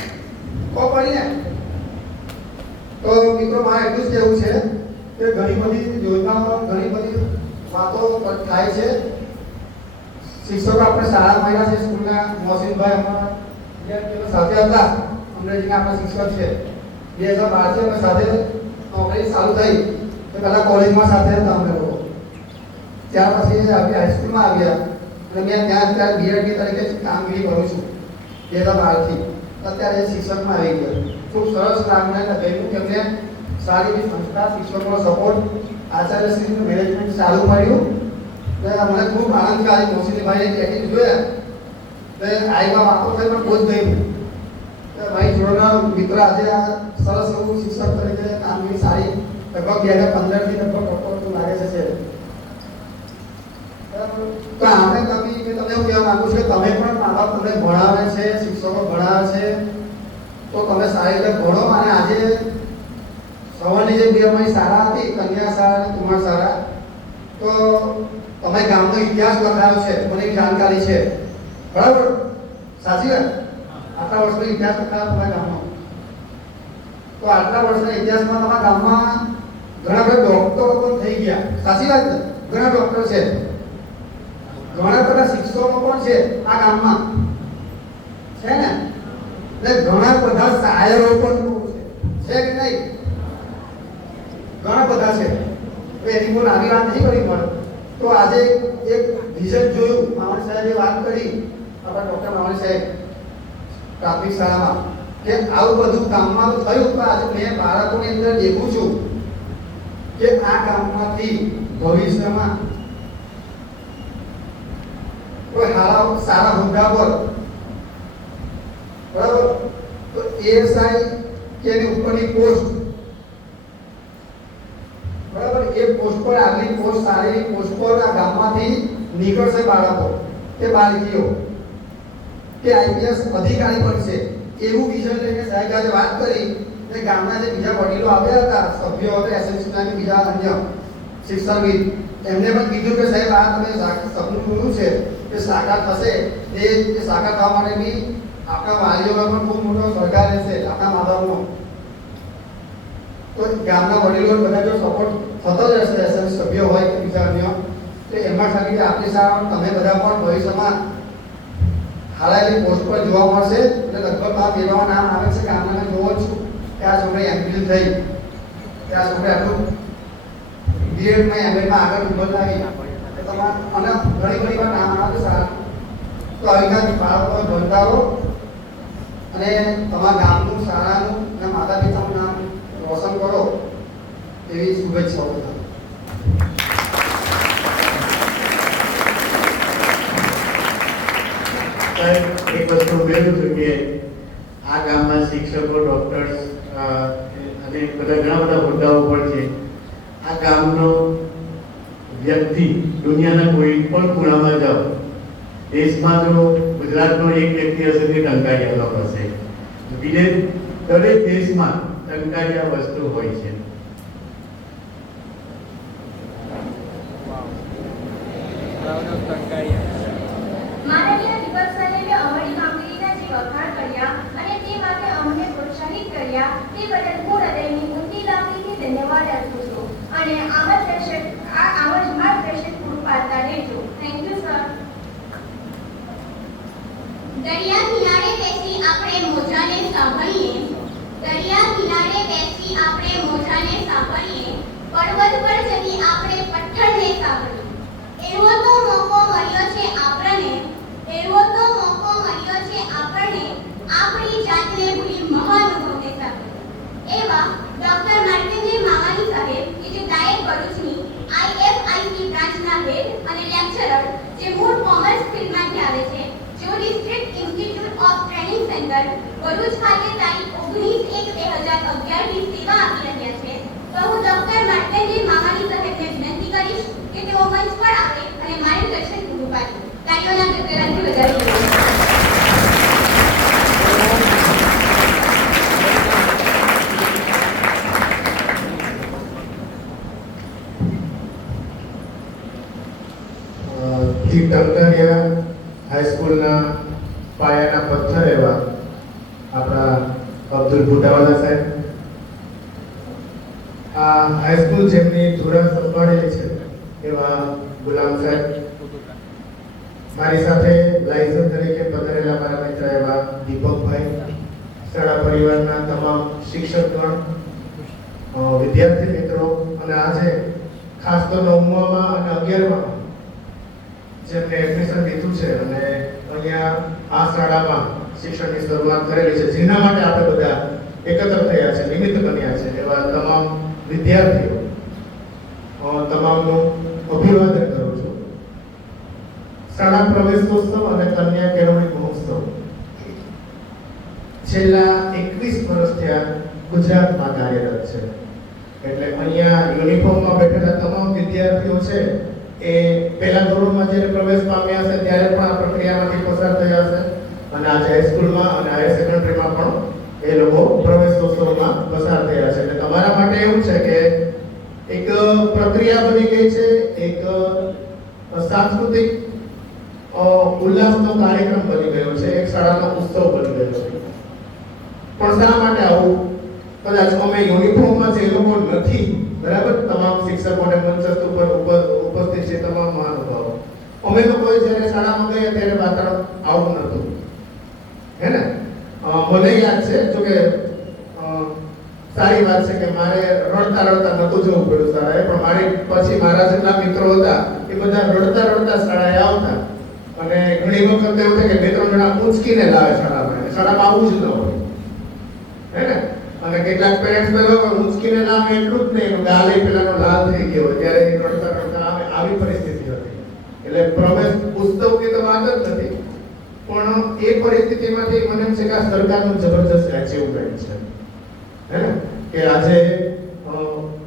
તો પડીને. તો મિત્રો મારે એટલું જ કહેવું છે કે ઘણી બધી યોજનાઓ ઘણી બધી વાતો થાય છે. શિક્ષકો આપણે શાળા મળ્યા છે, સ્કૂલના મોહસિનભાઈ અમારા વિદ્યાર્થીઓ સાથે હતા, અંગ્રેજીના આપણા શિક્ષક છે. 2012 અમે સાથે નોકરી ચાલુ થઈ તો પહેલાં કોલેજમાં સાથે હતા અમે લોકો. ત્યાર પછી આપણે હાઈસ્કૂલમાં આવ્યા અને મેં ત્યાં બીએડ તરીકે કામગીરી કરું છું 2012 અત્યારે શિક્ષકમાં આવી ગયા. ખૂબ સરસ લાગને કહ્યું કે અમને સારી એવી સંસ્થા, શિક્ષકોનો સપોર્ટ, આચાર્યશ્રીનું મેનેજમેન્ટ ચાલુ મળ્યું. મને ખૂબ આનંદ કે આજે મોહસિનભાઈએ પેકેજ જોયા તો આઈમાં વાતો થઈ પણ બહુ જ ગયું. ભાઈ જોડના મિત્ર આજે આ સરસ એવું શિક્ષક તરીકે કામગીરી સારી લગભગ 2015 થી લગભગ લાગે છે. તો આપણે મેં તમને એવું કહેવા માંગુ છું કે તમે પણ મા બાપ તમને ભણાવે છે, શિક્ષકો ભણાવે છે, તો તમે સારી રીતે ભણો. અને આજે સવારની જે 2 મહિની શાળા હતી, કન્યા શાળા અને કુમાર શાળા, તો તમે ગામનો ઇતિહાસ લખાયો છે, મને એવી જાણકારી છે, બરાબર? સાચી વાત? આટલા વર્ષનો ઇતિહાસ લખાયો તમારા ગામનો. તો આટલા વર્ષના ઇતિહાસમાં તમારા ગામમાં ઘણા બધા ડોક્ટરો પણ થઈ ગયા. સાચી વાત ને? ઘણા ડોક્ટર છે, ઘણા બધા શિક્ષકો પણ છે આ ગામમાં, છે ને? એટલે ઘણા બધા શાયરો પણ છે કે નહીં? ઘણા બધા છે. એની કોઈ નાની વાત નહીં કરી મળે. તો આજે એક વિઝન જોયું, માવણી સાહેબે વાત કરી, આપણા ડૉક્ટર માવણી સાહેબ પ્રાથમિક શાળામાં, કે આવું બધું ગામમાં તો થયું. પણ આજે મેં બાળકોની અંદર દેખું છું કે આ ગામમાંથી ભવિષ્યમાં કોઈ સારા હોદ્દા પર, બરાબર, તો એએસઆઈ કે એની ઉપરની પોસ્ટ, બરાબર, એ પોસ્ટ પર આગલી પોસ્ટ, સારી પોસ્ટ પર આ ગામમાંથી નીકળશે બાળકો કે બાળકીઓ કે આઈપીએસ અધિકારી બનશે. એવું વિઝન લઈને સાહેબ આજે વાત કરી કે ગામના જે બીજા વડીલો આવ્યા હતા, સભ્યો હતા, એસએમસીના કે બીજા અન્ય શિક્ષણવિદ, એમને પણ કીધું કે સાહેબ આ તમે સપનું જોયું છે કે સાકાર થશે. એ સાકાર થવા માટે બી આપણા વાલીઓનો પણ ખૂબ મોટો સહકાર રહેશે, આપણા મા બાપનો. તો ગામના વડીલો બધા જો સપોર્ટ થતો જ રહેશે, એસએમસી સભ્યો હોય કે બીજા અન્ય, તો એમાં ખાલી આપણી શાળા તમે બધા પણ ભવિષ્યમાં હાલાકી પોસ્ટ પર જોવા મળશે. એટલે લગભગ આ મેળામાં નામ આવે છે કે આમાં જોવો જ છું કે આ છોકરી એમફિલ થઈ, કે આ છોકરી આટલું બીએડમાં એમએમાં આગળ ઉભર લાગી, અને ઘણી વાર નામ આવે સારા. તો આવી રીતના બાળકો ભણતા રહો અને તમારા ગામનું, શાળાનું અને માતા પિતાનું નામ રોશન કરો, એવી શુભેચ્છાઓ. એક વસ્તુ ઉમેરું છું કે આ ગામમાં શિક્ષકો, ડોક્ટર્સ અને ઘણા બધા હોદ્દાઓ પણ છે. આ ગામનો વ્યક્તિ દુનિયાના કોઈ પણ ખૂણામાં જાઓ, દેશમાં જો ગુજરાતનો એક વ્યક્તિ હશે તે ટંકારિયાનો હશે. દરેક દેશમાં ટંકારિયા વસ્તુ હોય છે. માનનીય દીપક સાહેબે અમારી કામગીરીના જે વખાણ કર્યા અને તે માટે અમને પ્રોત્સાહિત કર્યા, તે બદલ હું હૃદયની ઊંડી લાગણીથી ધન્યવાદ આપું છું. અને આમ જ માર્ગદર્શન પૂરું પાડતા રહેજો. Thank you sir. દરિયા કિનારે બેસી આપણે મોજાને સાંભળીએ, દરિયા કિનારે બેસી આપણે મોજાને સાંભળીએ, પર્વત પર ચડી આપણે પથ્થરને સાંભળીએ. એવો તો મોકો મળ્યો છે આપણને, એવો તો મોકો મળ્યો છે આપણને, આપણી જાતને ભૂલી મહાનુભાવને સાંભળીએ. એવા ડોક્ટર માર્ટિનજી મામાની સાહેબ કે જે ડાયટ ભરૂચની IFIC બ્રાન્ચના હેડ અને લેક્ચરર, જે મૂળ કોમર્સ ફિલ્ડમાંથી આવે છે, જેઓ district institute of training centre Bharuch ખાતે તારીખ 19/1/2011 થી સેવા આપી રહ્યા છે. તો હું ડોક્ટર માર્ટિનજી મામાની સાહેબને વિનંતી કરીશ કે તેઓ મંચ પર આવે અને માર્ગદર્શન પૂરું પાડે. તાળીઓના ગગડાટથી વધાવીએ. ટંકારિયા હાઈસ્કૂલના પાયાના પથ્થર એવા આપણા અબ્દુલ ભુટાવાલા સાહેબ, આ હાઈસ્કૂલ જેમની ધુરા સંભાળેલી છે એવા ગુલામ સાહેબ, મારી સાથે લાયસન્સ તરીકે પધારેલા મારા મિત્ર એવા દીપકભાઈ, શાળા પરિવારના તમામ શિક્ષકગણ, વિદ્યાર્થી મિત્રો અને આજે ખાસ તો 9મા અને 11મા જેમને એડમિશન લીધું છે અને અહીંયા આ શાળામાં શિક્ષણની શરૂઆત કરેલી છે, જેના માટે આપણે બધા એકત્ર થયા છે, નિમિત્ત બન્યા છે, એવા તમામ વિદ્યાર્થીઓ તમામનું અભિવાદન કરું છું. શાળા પ્રવેશોત્સવ અને કન્યા કેળવણી મહોત્સવ છેલ્લા 21 વર્ષથી આ ગુજરાતમાં કાર્યરત છે. એટલે અહીંયા યુનિફોર્મમાં બેઠેલા તમામ વિદ્યાર્થીઓ છે એ પહેલા ધોરણમાં જ્યારે પ્રવેશ પામ્યા હશે ત્યારે પણ આ પ્રક્રિયામાંથી પસાર થયા હશે અને આજે હાઈસ્કૂલમાં અને હાયર સેકન્ડરીમાં પણ એ લોકો પ્રવેશોત્સવમાં પસાર થયા છે. એટલે તમારા માટે એવું છે કે એક પ્રક્રિયા બની ગઈ છે, એક સાંસ્કૃતિક ઉલ્લાસનો કાર્યક્રમ બની ગયો છે, એક શાળાનો ઉત્સવ બની ગયો છે. પણ શા માટે આવું? કદાચ અમે યુનિફોર્મમાં જે લોકો નથી, બરાબર, તમામ શિક્ષકોને મંચસ્થ ઉપર ઉપસ્થિત છે તમામ મહાનુભાવો, અમે લોકો જ્યારે શાળામાં ગયા ત્યારે વાતાવરણ આવું નહોતું, હે ને? મને યાદ છે, જો કે સારી વાત છે કે મારે રડતા નહોતું જવું પડ્યું શાળાએ, પણ મારી પછી મારા જેટલા મિત્રો હતા એ બધા રડતા શાળાએ આવતા અને ઘણી વખત એવું થાય કે 2-3 જણા ઊંચકીને લાવે શાળામાં આવું જ ન હોય, હે ને? અને કેટલાક પેરેન્ટ્સ પેલા ઊંચકીને લાવે એટલું જ નહીં, ગાલે પેલાનો લાલ થઈ ગયો ત્યારે રડતા આવે, આવી પરિસ્થિતિ હતી. એટલે પ્રવેશ ઉત્સવની તો વાત જ નથી, પણ એ પરિસ્થિતિમાંથી મને એમ છે કે આ સરકારનું જબરજસ્ત અચીવમેન્ટ છે, હે ને? કે આજે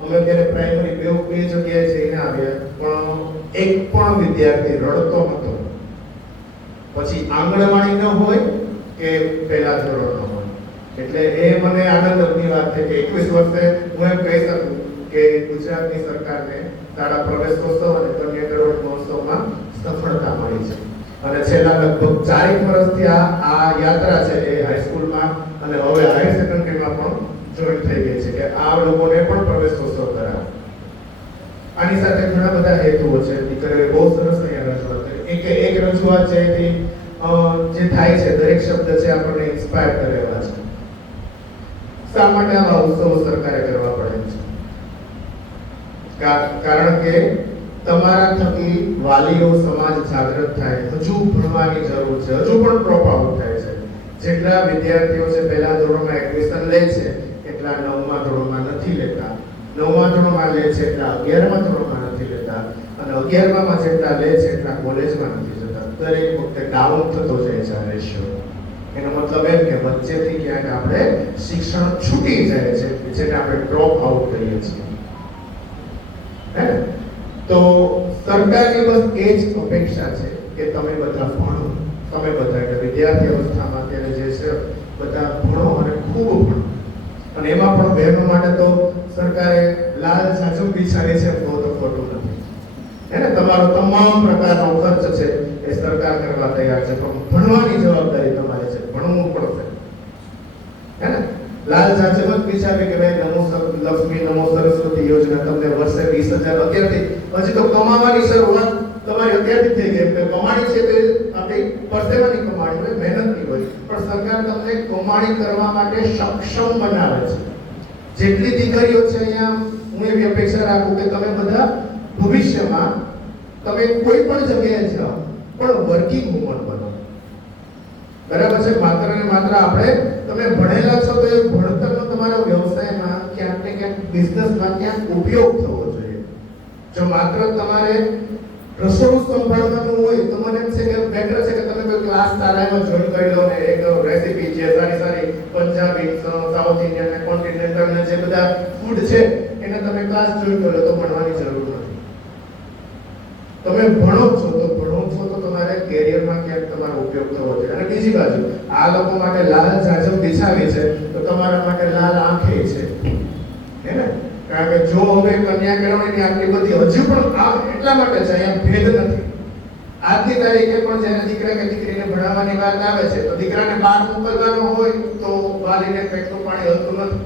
અમે ત્યારે પ્રાઇમરી બે જગ્યાએ જઈને આવ્યા પણ એક પણ વિદ્યાર્થી રડતો નહોતો, પછી આંગણવાડી ન હોય કે પહેલા ધોરણ ન હોય. એટલે એ મને આનંદની વાત છે કે 21 વર્ષે હું એમ કહી શકું કે ગુજરાતની સરકારને શાળા પ્રવેશોત્સવ અને કન્યા કેળવણી મહોત્સવમાં સફળતા મળી છે અને છેલ્લા લગભગ 4 વર્ષથી આ યાત્રા છે એ હાઈસ્કૂલમાં અને હવે હાયર સેકન્ડરીમાં પણ જોઈન થઈ ગઈ છે કે આ લોકોને પણ પ્રવેશોત્સવ કરાવે. આની સાથે ઘણા બધા હેતુઓ છે. દીકરીઓએ બહુ સરસ અહીંયા રજૂઆત કરી. એક રજૂઆત છે એથી જે થાય છે દરેક શબ્દ છે આપણને ઇન્સ્પાયર કરે એવા છે. શા માટે આવા ઉત્સવો સરકારે કરવા પડે છે? કારણ કે તમારા થકી વાલીઓ સમાજ જાગૃત થાય, હજુ ભણવાની જરૂર છે, હજુ પણ ડ્રોપ આઉટ થાય છે. જેટલા વિદ્યાર્થીઓ છે પહેલા ધોરણમાં એડમિશન લે છે એટલા 9મા ધોરણમાં નથી લેતા, 9મા ધોરણમાં લે છે એટલા 11મા ધોરણમાં નથી લેતા અને 11મામાં જેટલા લે છે એટલા કોલેજમાં નથી જતા. દરેક વખતે ડાઉન થતો જાય છે આ રેશિયો. એનો મતલબ એમ કે વચ્ચેથી ક્યાંક આપણે શિક્ષણ છૂટી જાય છે, જેને આપણે ડ્રોપ આઉટ કહીએ છીએ, હે ને? તો સરકારની બસ એ જ અપેક્ષા છે કે તમે બધા ભણો, તમે બધા એટલે વિદ્યાર્થી અવસ્થામાં અત્યારે જે છે બધા ભણો અને ખૂબ ભણો. અને એમાં પણ બહેનો માટે તો સરકારે લાલ સાચું બિછાડી છે, બહુ તો ખોટું નથી, હે ને? તમારો તમામ પ્રકારનો ખર્ચ છે એ સરકાર કરવા તૈયાર છે, પણ ભણવાની જવાબદારી તમારી છે, ભણવું પડશે, હે ને? લાલ સાચું જ બિછાવી કે ભાઈ નમો લક્ષ્મી નમો સરસ્વતી યોજના તમને વર્ષે 20,000 અત્યારથી, હજી તો કમાવાની શરૂઆત તમારી અત્યારથી થઈ ગઈ. કે કમાણી છે તે આપણી પરસેવાની કમાણી હોય, મહેનતની હોય, પણ સરકાર તમને કમાણી કરવા માટે સક્ષમ બનાવે છે. જેટલી દીકરીઓ છે અહીંયા હું એવી અપેક્ષા રાખું કે તમે બધા ભવિષ્યમાં તમે કોઈ પણ જગ્યાએ જાઓ પણ વર્કિંગ વુમન બનો, બરાબર છે? માત્ર ને માત્ર આપણે તમે ભણેલા છો તો એ ભણતરનો તમારા વ્યવસાયમાં ક્યાંક ને ક્યાંક બિઝનેસમાં ક્યાંક ઉપયોગ થવો જોઈએ. જો માત્ર તમારે રસોડું સંભાળવાનું હોય તો મને એમ છે કે બેટર છે કે તમે કોઈ ક્લાસ શાળામાં જોઈન કરી લો ને એક રેસીપી જે સારી પંજાબી, સાઉથ ઇન્ડિયન ને કોન્ટિનેન્ટલ ને જે બધા ફૂડ છે એને તમે ક્લાસ જોઈન કરો તો ભણવાની જરૂર નથી. તમે ભણો છો તો તમારે કેરિયરમાં ક્યાંક તમારો ઉપયોગ થવો જોઈએ. અને બીજી બાજુ આ લોકો માટે લાલ જાજમ બિછાવી છે તો તમારા માટે લાલ આંખે છે, હે ને? કારણ કે જો હવે કન્યા કેળવણીની આટલી બધી હજુ પણ આ એટલા માટે છે, અહીંયા ભેદ નથી. આજની તારીખે પણ જ્યારે દીકરા કે દીકરીને ભણાવવાની વાત આવે છે તો દીકરાને બહાર મોકલવાનો હોય તો વાલીને પેટનું પાણી હલતું નથી,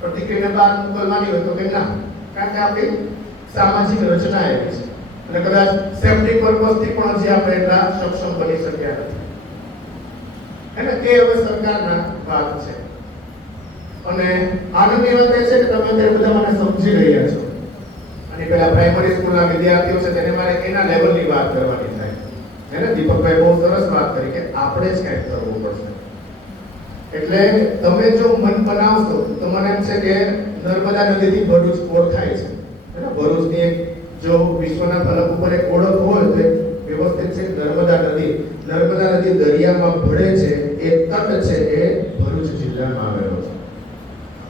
પણ દીકરીને બહાર મોકલવાની હોય તો કે ના, કારણ કે આપણી સામાજિક રચના એવી છે અને કદાચ સેફ્ટી પર્પઝથી પણ હજી આપણે એટલા સક્ષમ બની શક્યા નથી. એટલે તે હવે સરકારના ભાગ છે. અને આનંદની વાત એ છે કે તમે અત્યારે બધા મને સમજી રહ્યા છો અને પેલા પ્રાઇમરી સ્કૂલના વિદ્યાર્થીઓ છે તેને મારે એના લેવલની વાત કરવાની થાય. હે ને, દીપકભાઈ બહુ સરસ વાત કરી કે આપણે જ કંઈક કરવું પડશે. એટલે તમે જો મન બનાવશો તો મને એમ છે કે નર્મદા નદીથી ભરૂચ ઓળખાય છે. હે ને, ભરૂચની એક જો વિશ્વના ફલક ઉપર એક ઓળખ હોય તો વ્યવસ્થિત છે નર્મદા નદી. નર્મદા નદી દરિયામાં ભળે છે, એ તટ છે એ ભરૂચ જિલ્લામાં આવેલો છે.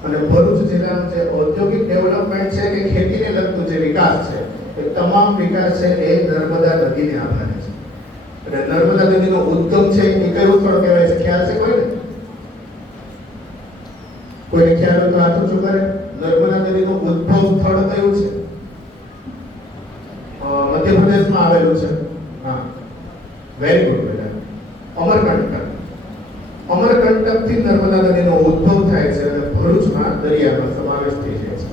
અને ભરૂચ જિલ્લાનું જે ઔદ્યોગિક ડેવલપમેન્ટ છે કે ખેતીને લગતું જે વિકાસ છે એ તમામ વિકાસ છે એ નર્મદા નદીને આધારે છે. અને નર્મદા નદીનો ઉદ્ગમ છે એ કયું સ્થળ કહેવાય છે, ખ્યાલ છે કોઈને ખ્યાલ હોય તો હાથ ઊંચું કરે. નર્મદા નદીનું ઉદ્ભવ સ્થળ કયું છે? મધ્યપ્રદેશમાં આવેલું છે. હા, વેરી ગુડ બેટા. અમરકંટક. અમરકંટકથી નર્મદા નદીનો ઉદ્ભવ થાય છે અને ભરૂચમાં દરિયામાં સમાવેશ થઈ જાય છે.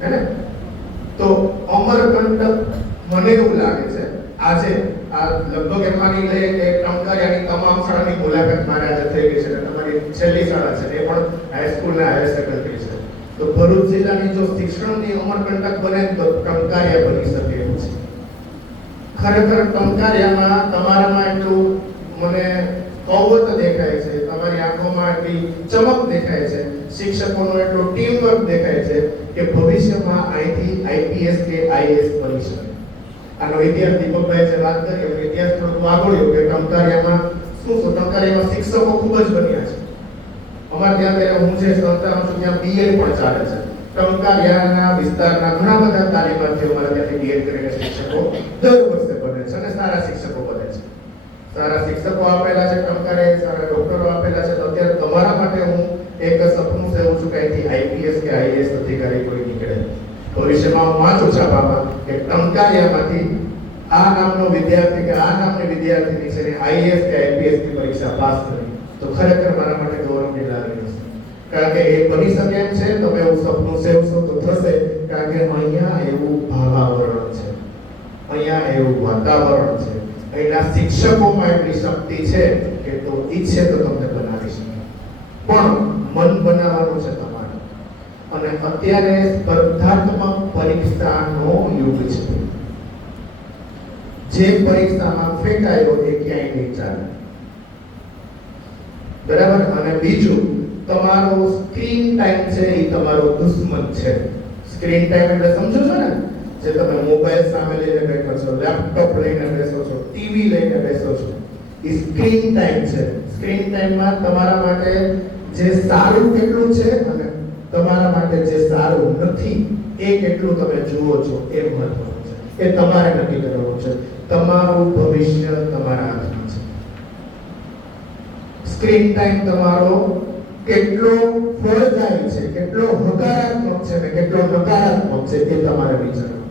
હે ને, તો અમરકંટક મને એવું લાગે છે આજે આ લગભગ એમાંની લઈ કે ટંકારિયાની તમામ શાળાની મુલાકાત મારે આજે થઈ ગઈ છે અને તમારી છેલ્લી શાળા છે એ પણ હાઈસ્કૂલ ને હાયર સેકન્ડરી છે. તો ભરૂચ જિલ્લાની જો શિક્ષણની અમરકંટક બને તો ટંકારિયા બની શકે એવું છે. ખરેખર ટંકારિયામાં તમારામાં એટલું મને કૌવત દેખાય છે, તમારી આંખોમાં એટલી ચમક દેખાય છે, શિક્ષકોનો એટલો ટીમ વર્ક દેખાય છે કે ભવિષ્યમાં અહીંથી આઈપીએસ કે આઈએએસ બની શકે. આનો ઇતિહાસ દીપકભાઈ જે વાત કરી એનો ઇતિહાસ થોડું આગળ્યો કે ટંકારિયામાં શું ટંકારિયામાં શિક્ષકો ખૂબ જ બન્યા છે. અમારે ત્યાં ત્યારે હું જે સંસ્થામાં છું ત્યાં બીએડ પણ ચાલે છે. ટંકારિયાના વિસ્તારના ઘણા બધા તાલીમાર્થીઓ અમારા ત્યાંથી બીએડ કરીને શિક્ષકો દર વર્ષે બને છે અને સારા શિક્ષકો બને છે. સારા શિક્ષકો આપેલા છે ટંકારે, સારા ડોક્ટરો આપેલા છે. તો અત્યારે તમારા માટે હું એક સપનું સેવું છું કે અહીંથી આઈપીએસ કે આઈએએસ અધિકારી કોઈ નીકળે. ભવિષ્યમાં હું વાંચું છાપામાં કે ટંકારિયામાંથી આ નામનો વિદ્યાર્થી કે આ નામની વિદ્યાર્થીની છે ને આઈએએસ કે આઈપીએસ ની પરીક્ષા પાસ કરી તો ખરેખર મારા માટે ગૌરવની લાગણી હશે. કારણ કે એ બની શકે એમ છે. તમે એવું સપનું સેવશો તો થશે. કારણ કે અહીંયા એવું ભાવાવરણ છે, અહીંયા એવું વાતાવરણ છે, અહીંના શિક્ષકોમાં એટલી શક્તિ છે કે તો ઈચ્છે તો તમને બનાવી શકે. પણ મન બનાવવાનું છે તમારે. અને અત્યારે સ્પર્ધાત્મક પરીક્ષાનો યુગ છે. જે પરીક્ષામાં ફેંકાયો એ ક્યાંય નહીં ચાલે. બરાબર. અને બીજું, તમારો સ્ક્રીન ટાઈમ છે એ તમારો દુશ્મન છે. સ્ક્રીન ટાઈમ એટલે સમજો છો ને, જે તમે મોબાઈલ સામે લઈને બેઠો છો, લેપટોપ લઈને બેસો છો, ટીવી લઈને બેસો છો, એ સ્ક્રીન ટાઈમ છે. સ્ક્રીન ટાઈમમાં તમારા માટે જે સારું કેટલું છે અને તમારા માટે જે સારું નથી એ કેટલું તમે જુઓ છો એ મહત્વનું છે. એ તમારે નક્કી કરવાનું છે. તમારું ભવિષ્ય તમારા હાથમાં છે. સ્ક્રીન ટાઈમ તમારો કેટલો ફળદાયી છે, કેટલો હકારાત્મક છે ને કેટલો નકારાત્મક છે એ તમારે વિચારવાનું.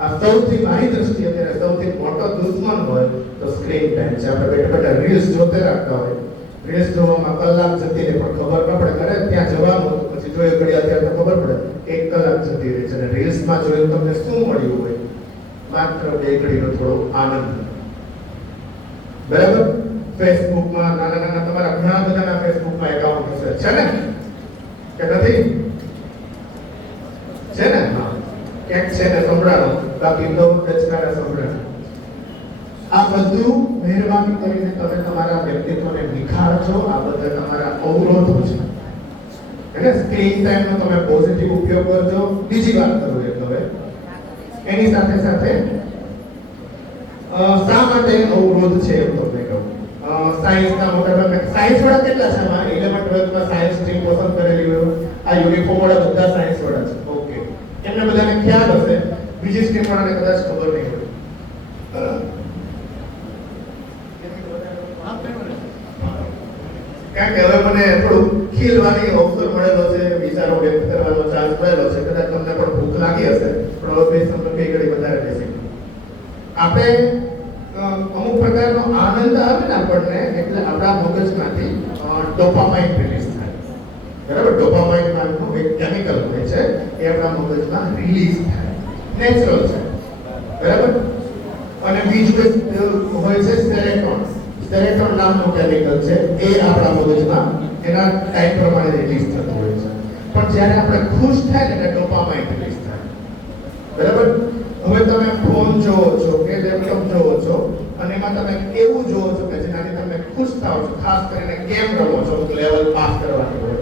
આ સૌથી મારી દ્રષ્ટિએ અત્યારે સૌથી મોટો દુશ્મન હોય તો સ્ક્રીન ટાઈમ છે. આપણે બેઠા બેઠા રીલ્સ જોતે રાખતા હોય, રીલ્સ જોવામાં કલાક જતી રહે પણ ખબર ન પડે. અરે ત્યાં જવાનું પછી જોઈએ ઘડિયાળ ત્યારે ખબર પડે 1 કલાક જતી રહે છે. અને રીલ્સમાં જોયું તમને શું મળ્યું હોય? માત્ર 2 ઘડીનો થોડો આનંદ. બરાબર. ફેસબુકમાં નાના તમારા ઘણા બધાના ફેસબુકમાં એકાઉન્ટ હશે, છે ને કે નથી? છે ને? હા, ક્યાંક છે ને સંભળાવો, બાકી તો રચનારા સંભળાવો. આ બધું મહેરબાની કરીને તમે તમારા વ્યક્તિત્વને નિખારજો. આ બધા તમારા અવરોધો છે. એટલે સ્ક્રીન ટાઈમનો તમે પોઝિટિવ ઉપયોગ કરજો. બીજી વાત કરું એટલે હવે એની સાથે સાથે શા માટે અવરોધ છે એમ તમને કહું. સાયન્સના મોટાભાગે સાયન્સ વાળા કેટલા છે? 11 12 માં સાયન્સ સ્ટ્રીમ પસંદ કરેલી હોય આ યુનિફોર્મ વાળા બધા સાયન્સ વાળા છે. ઓકે, એમને બધાને ખ્યાલ હશે. બીજી સ્ટ્રીમ વાળાને કદાચ ખબર નહીં હોય. કારણ કે હવે મને થોડું ખીલવાની અવસર મળેલો છે, વિચારો વ્યક્ત કરવાનો ચાન્સ મળેલો છે. કદાચ તમને પણ ભૂખ લાગી હશે પણ હવે બેસમ તો બે ઘડી વધારે બેસી. આપણે અમુક પ્રકારનો આનંદ આવે ને આપણને એટલે આપણા મગજમાંથી ડોપામાઇન રિલીઝ થાય. બરાબર. ડોપામાઇન નામનું એક કેમિકલ હોય છે એ આપણા મગજમાં રિલીઝ થાય, નેચરલ છે, બરાબર. અને બીજું એક હોય છે સેરેટોન. સેરેટોન નામનું કેમિકલ છે એ આપણા મગજમાં એના ટાઈપ પ્રમાણે રિલીઝ થતું હોય છે. પણ જ્યારે આપણે ખુશ થાય ને ડોપામાઇન રિલીઝ થાય, બરાબર. હવે તમે ફોન જોવો છો કે લેપટોપ જોવો છો અને એમાં તમે એવું જોવો છો કે જેનાથી તમે ખુશ થાઓ છો, ખાસ કરીને ગેમ રમો છો, લેવલ પાસ કરવાની હોય,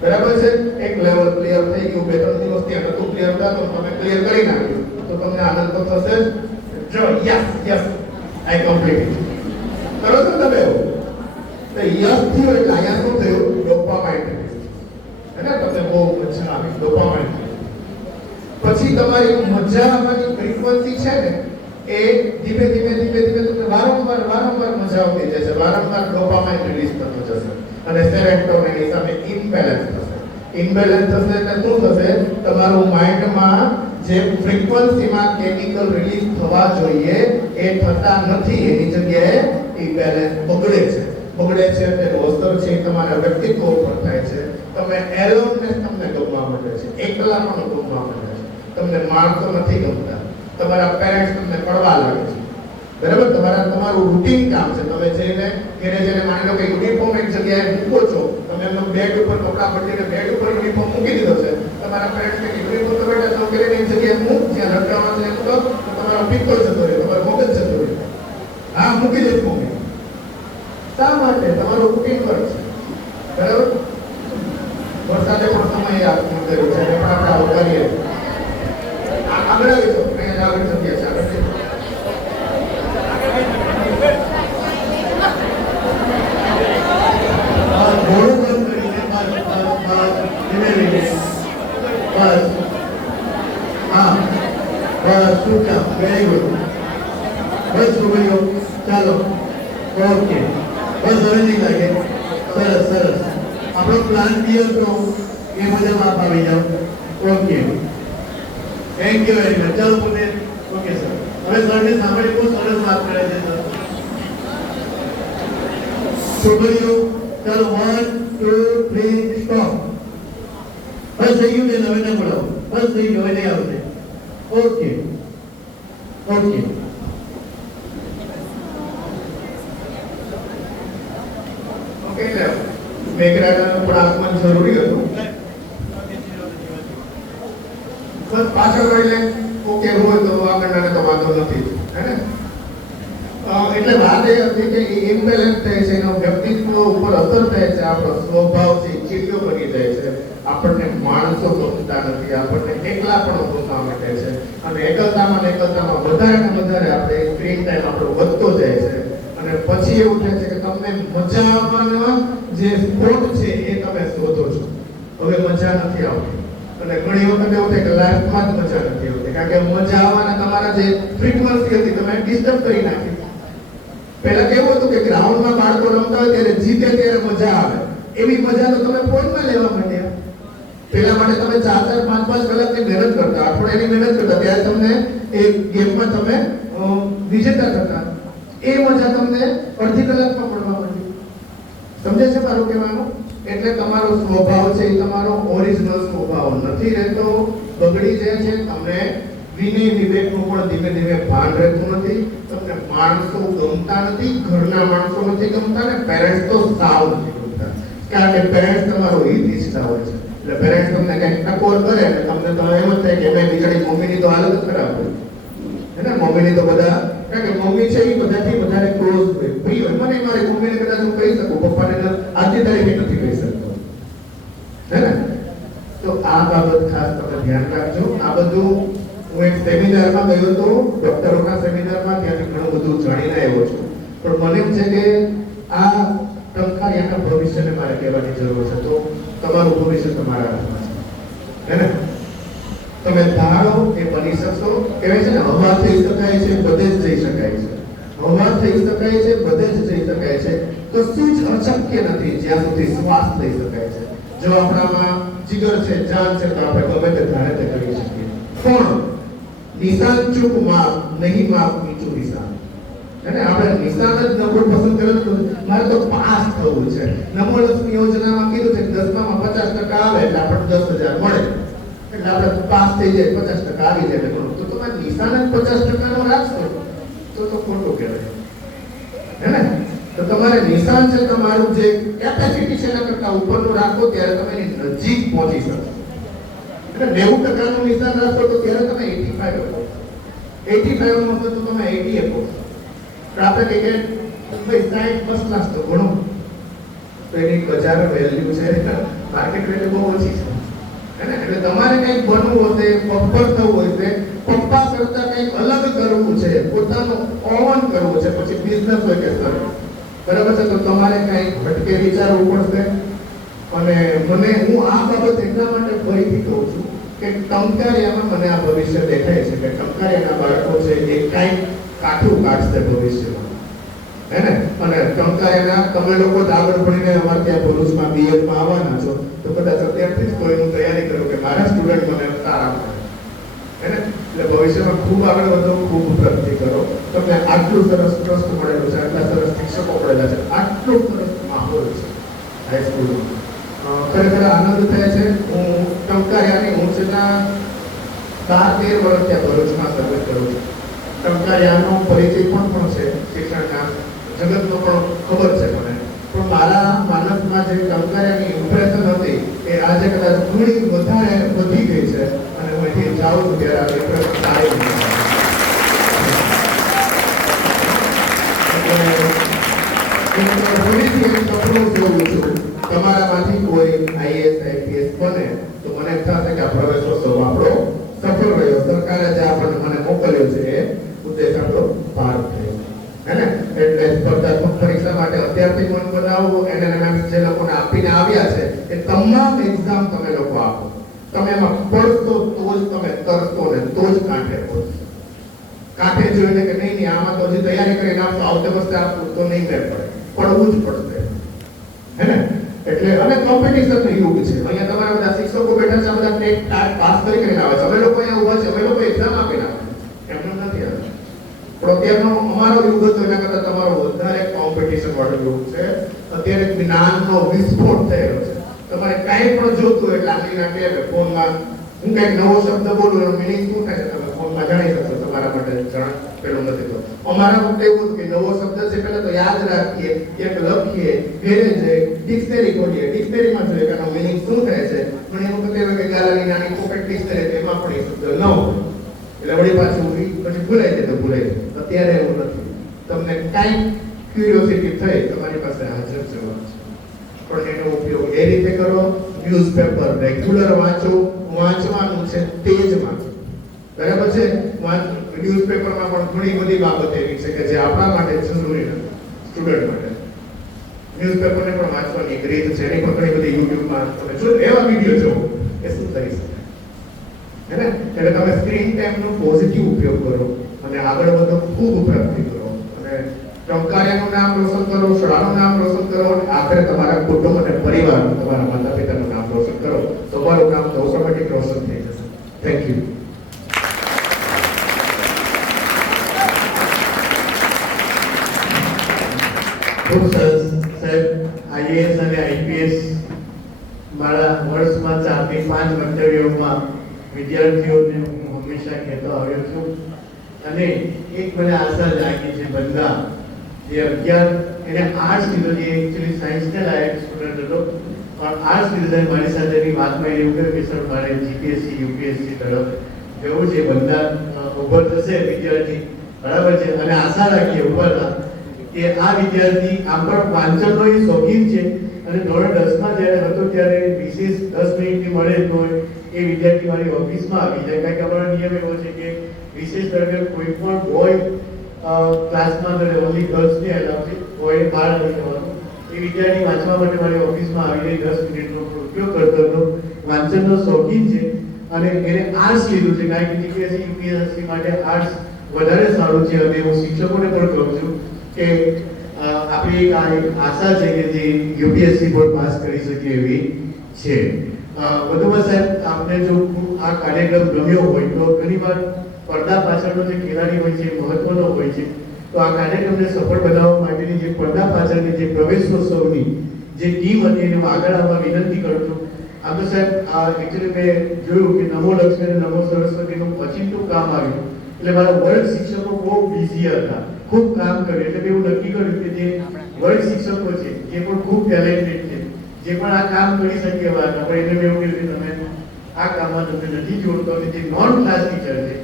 બરાબર છે. એક લેવલ ક્લિયર થઈ ગયું, 2-3 દિવસ ત્યાં નતું ક્લિયર થતું, તમે ક્લિયર કરી નાખ્યું તો તમને આનંદ તો થશે જ. યસ આઈ કમ્પ્લીટ કરો છો તમે એવું. તો યસ થયું એટલે અહીંયા શું થયું? Dopamine release. તમને બહુ મજા આવી, ડોપામાઇન. પછી તમારી મજા આવવાની ફ્રીક્વન્સી છે ને એ ધીમે ધીમે તમને વારંવાર મજા આવતી જશે, વારંવાર ડોપામાઇન રિલીઝ થતો જશે અને સેરેટોન એની સામે ઇમ્બેલેન્સ થશે. ઇમ્બેલેન્સ થશે એટલે શું થશે? તમારું માઇન્ડમાં જે ફ્રીક્વન્સીમાં કેમિકલ રિલીઝ થવા જોઈએ એ થતા નથી, એની જગ્યાએ ઇમ્બેલેન્સ બગડે છે તેનો અસર છે તમારા વ્યક્તિત્વ ઉપર થાય છે. તમે એલોનનેસ તમને ગમવા માંડે છે, એકલાપણું ગમવા માંડે છે, તમને માણસો નથી ગમતા, તમારા પેરેન્ટ્સ તમને પડવા લાગે છે, બરાબર. તમારું રૂટીન કામ છે, તમે જઈને ઘરે જઈને માની લો કે યુનિફોર્મ એક જગ્યાએ મૂકો છો, તમે એમનો બેડ ઉપર કપડાં બદલીને બેડ ઉપર યુનિફોર્મ મૂકી દીધો છે, તમારા પેરેન્ટ્સ કે યુનિફોર્મ તો બેટા તો ઘરે એક જગ્યાએ મૂક જ્યાં લટકાવવાનું છે તો તમારો પિત્તો જતો રહે, તમારો મગજ જતો રહે. હા, મૂકી દે મમ્મી. શા માટે? તમારું રૂટીન વર્ક છે, બરાબર. વરસાદે પણ સમય આપવું કર્યું છે પણ આપણે આવું કરીએ. આગળ આવી જાઓ, અહીંયા આગળ જગ્યા છે, આગળ વેરી ગુડ. બસ છોકરીઓ ચાલો, ઓકે, બસ હવે નહીં લાગે. સરસ. આપણો પ્લાન ક્લિયર કરો એ મુજબ આપ આવી જાઓ. Okay, thank you very much. ચાલો પોતે. Okay sir. હવે સરને સાંભળી બહુ સરસ વાત કરે છે સર. છોકરીઓ ચાલો, 1 2 3 સ્ટોપ. બસ થઈ ગયું છે, હવે ના બોલાવો. બસ થઈ ગયું, હવે નહીં આવશે. ઓકે. મેઘરાજાનું પણ આગમન જરૂરી હતું. બસ પાછળ એટલે ઓકે હોય તો આગળના તો વાંધો નથી, હે ને? એટલે વાત એ હતી કે ઇમ્બેલેન્સ થાય છે, એનો વ્યક્તિત્વ ઉપર અસર થાય છે, આપણો સ્વભાવ છે ચીડિયો બની જાય છે, આપણને માણસો ગમતા નથી, આપણને એકલાપણું ગમવા માંડે છે અને એકલતામાં વધારે ને વધારે આપણે સ્ક્રીન ટાઈમ આપણો વધતો જાય છે અને પછી એવું થાય છે કે તમને મજા આવવાનો જે સ્પોટ છે એ તમે શોધો છો, હવે મજા નથી આવતી. અને ઘણી વખત એવું થાય કે લાઈફમાં જ મજા નથી આવતી કારણ કે મજા આવવાના તમારા જે ફ્રીક્વન્સી હતી તમે ડિસ્ટર્બ કરી નાખી. પહેલા કેવું હતું કે ગ્રાઉન્ડમાં બાળકો રમતા હોય ત્યારે જીતે ત્યારે મજા આવે, એવી મજા તો તમે ફોનમાં લેવા માંડ્યા. પેલા માટે તમે 4-5 કલાકની મહેનત કરતા, અઠવાડિયાની મહેનત કરતા, ત્યારે તમને એ ગેમમાં તમે વિજેતા થતા. એ મજા તમને અડધી કલાકમાં પડવા માંડી. સમજે છે મારું કહેવાનું? એટલે તમારો સ્વભાવ છે એ તમારો ઓરિજિનલ સ્વભાવ નથી રહેતો, બગડી જાય છે. તમને વિનય વિવેકનું પણ ધીમે ધીમે ભાન રહેતું નથી. તમને માણસો ગમતા નથી, ઘરના માણસો નથી ગમતા ને પેરેન્ટ્સ તો સાવ નથી ગમતા કારણ કે પેરેન્ટ્સ તમારો હિત ઈચ્છતા હોય છે. એટલે પેરેન્ટ્સ તમને કંઈક ટકોર કરે ને તમને તો એમ જ થાય કે મેં બિચારી મમ્મીની તો હાલત ખરાબ હોય હે ને. મમ્મીની તો બધા, કારણ કે મમ્મી છે એ બધાથી વધારે ક્લોઝ હોય, પ્રિય હોય. મને મારી મમ્મીને કદાચ હું કહી શકું, પપ્પાને આજની તારીખે નથી કહી શકતો, હે ને? તો આ બાબત ખાસ તમે ધ્યાન રાખજો. આ બધું હું એક સેમિનારમાં ગયો હતો, ડોક્ટરોના સેમિનારમાં, ત્યાંથી ઘણું બધું જાણીને આવ્યો છું. પણ મને એમ છે કે આ ટંકારિયાના ભવિષ્યને મારે કહેવાની જરૂર છે. તો તમારું ભવિષ્ય તમારા હાથમાં છે, હે ને? તમે ધારો એ બની શકશો. કહેવાય છે ને, હવા થઈ શકાય છે, બધે જ જઈ શકાય છે. હવા થઈ શકાય છે, બધે જ જઈ શકાય છે. તો શું જ અશક્ય નથી જ્યાં સુધી શ્વાસ લઈ શકાય છે. જો આપણામાં જીગર છે, જાન છે, તો આપણે ગમે તે ધારે તે કરી શકીએ. પણ નિશાન ચૂક માપ નહીં, માપ નીચું નિશાન. અને આપણે નિશાન જ નંબર પસંદ કર્યો તો મારે તો પાસ થવું છે. નમો લક્ષ્મી યોજનામાં કીધું છે 10માં 50% આવે એટલે આપણે 10,000 આપણે પાસ થઈ જાય 50% આવી જાય તો તમે નિશાન જ 50% નો રાખશો તો ખોટું કહેવાય, હે ને? તો તમારે નિશાન છે તમારું જે કેપેસિટી છે એના કરતા ઉપરનું રાખો ત્યારે તમે એની નજીક પહોંચી શકો. એટલે 90% નું નિશાન રાખો તો ત્યારે તમે 85 આપો, 85 નું હશે તો તમે 80 આપો. પણ આપણે કહીએ કે ભાઈ 60 ફર્સ્ટ ક્લાસ તો ઘણું, તો એની બજાર વેલ્યુ છે માર્કેટ વેલ્યુ બહુ ઓછી છે, હે ને? એટલે તમારે કંઈક બનવું હશે, પપ્પર થવું હશે, પપ્પા કરતા કંઈક અલગ કરવું છે, પોતાનું ઓન કરવું છે, પછી બિઝનેસ હોય કે સર, બરાબર છે? તો તમારે કંઈક ભટકે વિચારવું પડશે. અને હું આ બાબત એટલા માટે ફરીથી કહું છું કે ટંકારિયામાં મને આ ભવિષ્ય દેખાય છે કે ટંકારિયાના બાળકો છે એ કંઈક કાઠું કાઢશે ભવિષ્યમાં, હે ને? અને ટંકારિયાના તમે લોકો આગળ ભણીને અમારે ત્યાં ભરૂચમાં બીએડમાં આવવાના છો તો કદાચ અત્યારથી જ કોઈનું તૈયારી કરો કે મારા સ્ટુડન્ટ મને સારા મળે, હે ને? એટલે ભવિષ્યમાં ખૂબ આગળ વધો, ખૂબ પ્રગતિ કરો. તમને આટલું સરસ ટ્રસ્ટ મળેલું છે, આટલા સરસ શિક્ષકો મળેલા છે, આટલો સરસ માહોલ છે હાઈસ્કૂલમાં, ખરેખર આનંદ થાય છે. હું ટંકારિયાની હું છેલ્લા 12-13 વર્ષ ત્યાં ભરૂચમાં સર્વિસ કરું છું. ટંકારિયાનો પરિચય પણ છે, શિક્ષણના જગતનો પણ ખબર છે મને, પણ મારા માનસમાં જે ટંકારિયાની ઇમ્પ્રેશન હતી એ આજે કદાચ ઘણી વધારે વધી ગઈ છે અને હું અહીંથી જાઉં છું ત્યારે આ ઇમ્પ્રેશન સારી સપનું જોઉં છું તમારામાંથી કોઈ આઈએએસ આઈપીએસ બને તો મને એમ થશે કે આ પ્રવેશોત્સવ આપણો સફળ રહ્યો, સરકારે જે મને મોકલ્યો છે એ ઉદ્દેશ આપણો પાર થયો, હે ને? એટલે સ્પર્ધાત્મક પરીક્ષા માટે અત્યારથી મન બનાવવું. એનએનએમએમ જે લોકોને આપીને આવ્યા છે એ તમામ એક્ઝામ તમે લોકો આપો, તમે એમાં પડશો તો જ તમે તરશો ને તો જ કાંઠે પહોંચશો. કાંઠે જોઈને કે નહીં આમાં તો હજી તૈયારી કરીને આપશો, આવતે વર્ષે આપવું તો નહીં મેળ પડે, પડવું જ પડશે, હે ને? એટલે અને કોમ્પિટિશનનો યુગ છે. અહીંયા તમારા બધા શિક્ષકો બેઠા છે, બધા ટેટ પાસ કરીને આવે છે, અમે લોકો અહીંયા ઊભા છે, અમે લોકો એક્ઝામ આપીને આવે, એમનો નથી આવે. પણ અત્યારનો અમારો યુગ હતો એના કરતાં તમારો વધારે કોમ્પિટિશન વાળો યુગ છે. અત્યારે જ્ઞાનનો વિસ્ફોટ થયેલો છે. તમારે કાંઈ પણ જોતું એટલે આટલી નાખે ફોનમાં હું કંઈક નવો શબ્દ બોલું એનો મિનિંગ શું થાય છે તમે ફોનમાં જાણી શકશો. તમારા માટે પેલું નથી તો અમારા વખતે એવું કે નવો શબ્દ છે પહેલા તો યાદ રાખીએ, એક લખીએ, ઘેરે જઈએ ડિક્શનરી ખોલીએ, ડિક્શનરીમાં જોઈએ કે એનો મિનિંગ શું થાય છે. પણ એ વખતે એવું કે ગાલાની નાની પોકેટ ડિક્શનરી એમાં પણ એ શબ્દ ન હોય એટલે વળી પાછું પછી ભૂલાઈ જાય તો ભૂલાઈ જાય. અત્યારે એવું નથી, તમને કાંઈક ક્યુરિયોસિટી થઈ તમારી પાસે હાજર જવાબ છે, પણ એનો ઉપયોગ એ રીતે કરો. ન્યૂઝપેપર રેગ્યુલર વાંચો, વાંચવાનું છે તે જ વાંચો, બરાબર છે? ન્યૂઝપેપરમાં પણ ઘણી બધી બાબત એવી છે કે જે આપણા માટે જરૂરી નથી, સ્ટુડન્ટ માટે. ન્યૂઝપેપરને પણ વાંચવાની એક રીત છે, એની પણ ઘણી બધી યુટ્યુબમાં તમે જો એવા વિડીયો જોવો એ શું થઈ શકે, હે ને? એટલે તમે સ્ક્રીન ટાઈમનો પોઝિટિવ ઉપયોગ કરો અને આગળ વધો, ખૂબ પ્રગતિ કરો અને ટંકારિયાનું નામ રોશન કરો, શાળાનું નામ રોશન કરો અને આખરે તમારા કુટુંબ અને પરિવારનું, તમારા માતા પિતાનું નામ રોશન કરો. તમારું નામ તો ઓટોમેટિક રોશન થઈ જશે. Thank you. ખૂબ સરસ સાહેબ. આઈએએસ અને આઈપીએસ મારા વર્ષમાં 4 થી 5 મંતવ્યોમાં વિદ્યાર્થીઓને હું હંમેશા કહેતો આવ્યો છું અને એક મને આશા જાગી છે. બંદા જે 11 એને આર્ટ્સ લીધો, જે એકચ્યુઅલી સાયન્સને લાયક સ્ટુડન્ટ હતો પણ આર્ટ્સ લીધો. મારી સાથેની વાતમાં એવું કહ્યું કે સર મારે જીપીએસસી યુપીએસસી તરફ જવું છે. બંદા ઉભર થશે વિદ્યાર્થી, બરાબર છે? અને આશા રાખીએ ઉપરના કે આ વિદ્યાર્થી આમ પણ વાંચનનો એ શોખીન છે અને ધોરણ 10માં જ્યારે હતો ત્યારે વિશેષ 10 મિનિટની મળે તો એ વિદ્યાર્થી મારી ઓફિસમાં આવી જાય. કારણ કે અમારો નિયમ એવો છે કે વિશેષ દરમિયાન કોઈ પણ બોય ક્લાસમાં ઓનલી ગર્લ્સને એલાવ છે, બોય બહાર નથી જવાનું. એ વિદ્યાર્થી વાંચવા માટે મારી ઓફિસમાં આવીને 10 મિનિટનો ઉપયોગ કરતો હતો. વાંચનનો શોખીન છે અને એને આર્ટ્સ લીધું છે કારણ કે જીપીએસસી યુપીએસસી માટે આર્ટ્સ વધારે સારું છે. અને હું શિક્ષકોને પણ કહું છું કે આપણી એક આશા છે કે જે યુપીએસસી બોર્ડ પાસ કરી શકે એવી છે. વધુમાં સાહેબ આપને જો આ કાર્યક્રમ ગમ્યો હોય તો ઘણીવાર પડદા પાછળનો જે ખેલાડી હોય છે મહત્વનો હોય છે. તો આ કાર્યક્રમને સફળ બનાવવા માટેની જે પડદા પાછળની જે પ્રવેશોત્સવની જે ટીમ હતી એને હું આગળ આવવા વિનંતી કરું છું. આમ તો સાહેબ એકચ્યુઅલી મેં જોયું કે નમો લક્ષ્મી અને નમો સરસ્વતીનું ઓચિંતું કામ આવ્યું એટલે મારા વર્ગ શિક્ષકો બહુ બિઝી હતા, ખૂબ કામ કર્યું. એટલે મેં એવું નક્કી કર્યું કે જે વર્ગ શિક્ષકો છે જે પણ ખૂબ ટેલેન્ટેડ છે, જે પણ આ કામ કરી શકે એવા હતા, પણ એને મેં એવું કીધું કે તમે આ કામમાં તમને નથી જોડતો અને જે નોન ક્લાસ ટીચર છે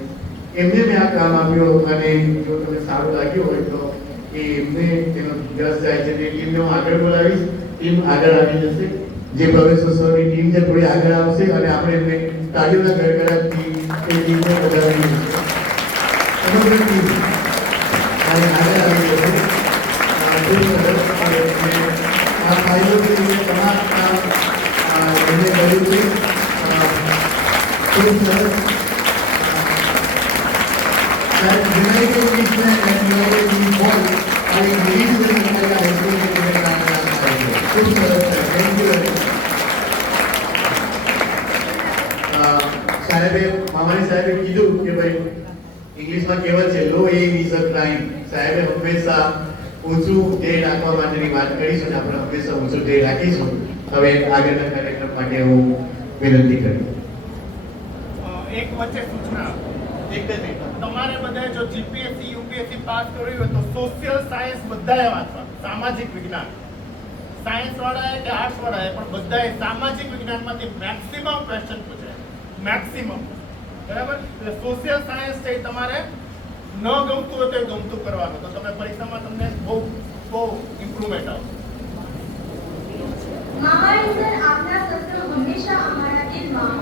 એમને મેં આ કામ આપ્યું. અને જો તમને સારું લાગ્યું હોય તો એ એમને એનો રસ જાય છે તે ટીમને હું આગળ બોલાવીશ. ટીમ આગળ આવી જશે, જે પ્રોફેસર સરની ટીમ છે થોડી આગળ આવશે અને આપણે એમને તાળીઓના ગડગડાટથી એ ટીમને વધારવી છે. સમગ્ર ટીમ અને આગળ આવી જશે. આ ફાઇલો છે તમામ કામ એમને કર્યું છે, ખૂબ સરસ. United Englishman and united English boy આ એક ઇન્ડિવિજ્યુઅલ કરેલા હાઈસ્કૂલ કે તમે કામ કરતા છો. ખૂબ સરસ છે. Thank you very much. સાહેબે મામાની સાહેબે કીધું કે ભાઈ ઇંગ્લિશમાં કહેવત છે લો એમ ઇઝ અ ક્રાઇમ. સાહેબે હંમેશા ઊંચું ધ્યેય રાખવા માટેની વાત કરીશું અને આપણે હંમેશા ઊંચું ધ્યેય રાખીશું. હવે આગળના કાર્યક્રમ માટે હું વિનંતી કરીશ. એક વચ્ચે સૂચના, તમારે બધાએ જો જીપીએસસી યુપીએસસી પાસ કર્યું હોય તો સોશિયલ સાયન્સ બધાએ વાંચવા, સામાજિક વિજ્ઞાન, સાયન્સ વાળાએ કે આર્ટ્સ વાળાએ પણ બધાએ સામાજિક વિજ્ઞાનમાંથી મેક્સિમમ ક્વેશ્ચન પૂછાય, મેક્સિમમ. બરાબર? એટલે સોશિયલ સાયન્સ છે તમારે ન ગમતું હોય તો એ ગમતું કરવાનું, તો તમે પરીક્ષામાં તમને બહુ ઇમ્પ્રુવમેન્ટ આવશે. મામાણી સર, આપના સત્રો હંમેશા અમારા દિલમાં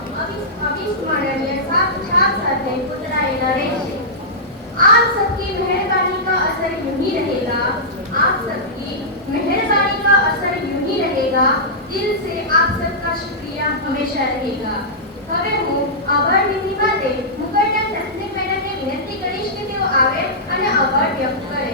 અવિસ્મરણીય छाप સાથે ઉતરાયેલા રહેશે. आप सबकी मेहरबानी का असर यूं ही रहेगा, आप सबकी मेहरबानी का असर यूं ही रहेगा, दिल से आप सबका शुक्रिया हमेशा रहेगा. હવે હું આભાર વિધિ માટે મુકરના તસ્નીમ મેડમને વિનંતી કરીશ કે તેઓ આવે અને આભાર વ્યક્ત કરે.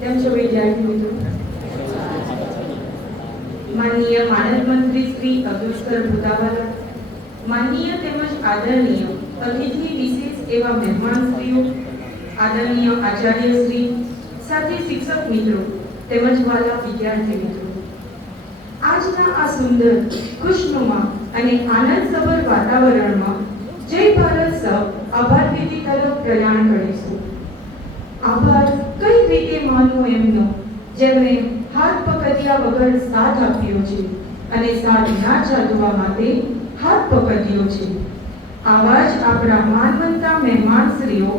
કેમ છો વિદ્યાર્થી મિત્રો? માનનીય માનદ મંત્રી શ્રી અબ્દુલ ભુતાવાલા, માનનીય તેમજ આદરણીય અતિથિ વિશેષ એવા મહેમાનશ્રીઓ, આદરણીય આચાર્યશ્રી, સાથે શિક્ષક મિત્રો તેમજ વાલા વિદ્યાર્થી મિત્રો, આજના આ સુંદર, ખુશનુમા અને આનંદસભર વાતાવરણમાં જય ભારત સહ આભાર વિધિ તરફ પ્રયાણ કરીશું. આભાર કઈ રીતે માનવો એમનો, જેમણે હાથ પકડ્યા વગર સાથ આપ્યો છે અને સાથ ના ચાલવા માટે હાથ પકડ્યો છે. આવા જ આપણા માનવંતા મહેમાનશ્રીઓ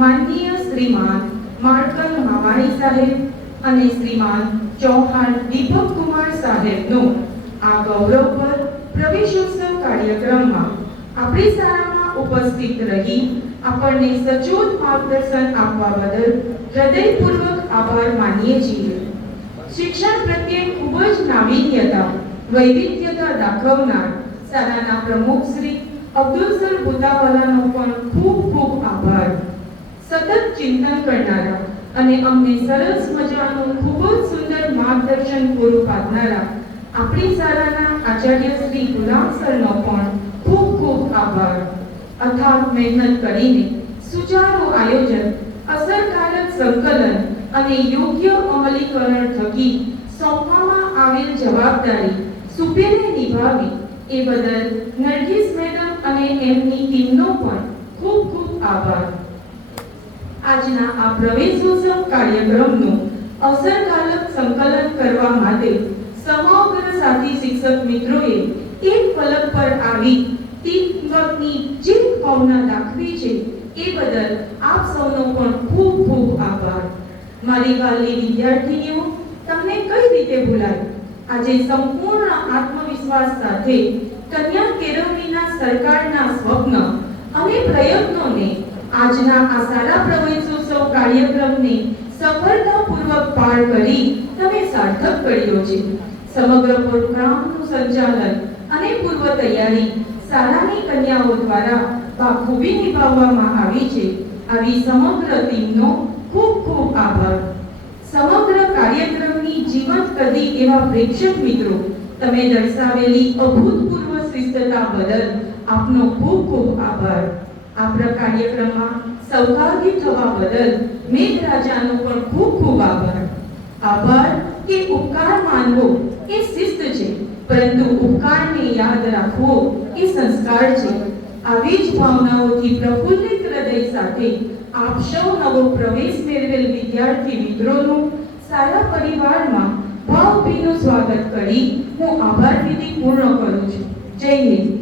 માનનીય શ્રીમાન માળકન માવાણી સાહેબ અને શ્રીમાન ચૌહાણ દીપક કુમાર સાહેબનો આ ગૌરવપર પ્રવેશોત્સવ કાર્યક્રમમાં આપણી શાળામાં ઉપસ્થિત રહી આપણને સચોટ માર્ગદર્શન આપવા બદલ હૃદયપૂર્વક આભાર માનીએ છીએ. શિક્ષણ પ્રત્યે ખૂબ જ નાવીન્યતા, વૈવિધ્યતા દાખવનાર શાળાના પ્રમુખ શ્રી અબ્દુલ ભુતાવાલાનો પણ ખૂબ ખૂબ આભાર. સતત ચિંતન કરનારા અને અમને સરસ મજાનું ખૂબ જ સુંદર માર્ગદર્શન પૂરું પાડનારા આપણી શાળાના આચાર્ય શ્રી ગુલામ સરનો પણ ખૂબ ખૂબ આભાર. અથાગ મહેનત કરીને સુચારું આયોજન, અસરકારક સંકલન અને યોગ્ય અમલીકરણ થકી સોંપવામાં આવેલ જવાબદારી સુપેરે નિભાવી એ બદલ નરગીસ મેડમ અને એમની ટીમનો પણ ખૂબ ખૂબ આભાર. આજના આ પ્રવેશોત્સવ કાર્યક્રમનું અસરકારક સંકલન કરવા માટે સમગ્ર સાથી શિક્ષક મિત્રોએ એક પલક પર આવી ટીમવર્કની જે ભાવના દાખવી છે એ બદલ આપ સૌનો પણ ખૂબ ખૂબ આભાર. મારી વાલી વિદ્યાર્થીનીઓ, તમને કઈ રીતે ભૂલાય? આજે સંપૂર્ણ આત્મવિશ્વાસ સાથે કન્યા કેળવણીના સરકારના સ્વપ્ન અને પ્રયત્નોને આજના આ શાળા પ્રવેશોત્સવ કાર્યક્રમને સફળતાપૂર્વક પાર કરી તમે સાર્થક કર્યો છે. સમગ્ર પ્રોગ્રામનું સંચાલન અને પૂર્વ તૈયારી શાળાની કન્યાઓ દ્વારા બાખૂબી નિભાવવામાં આવી છે. આવી સમગ્ર ટીમનો ખૂબ ખૂબ આભાર. સમગ્ર કાર્યક્રમની જીવંત કરી એવા પ્રેક્ષક મિત્રો, તમે દર્શાવેલી અભૂતપૂર્વ શિસ્તતા બદલ આપનો ખૂબ ખૂબ આભાર. આપણા કાર્યક્રમમાં સહભાગી થવા બદલ મેઘરાજાનો પણ ખૂબ ખૂબ આભાર. આભાર કે ઉપકાર માનવો એ શિસ્ત છે, પરંતુ ઉપકારને યાદ રાખવો એ સંસ્કાર છે. આવી જ ભાવનાઓથી પ્રફુલ્લિત હૃદય સાથે આપ સૌ નવો પ્રવેશ મેળવેલ વિદ્યાર્થી મિત્રોનું શાળા પરિવારમાં ભાવભીનું સ્વાગત કરી હું આભાર વિધિ પૂર્ણ કરું છું. જય હિન્દ.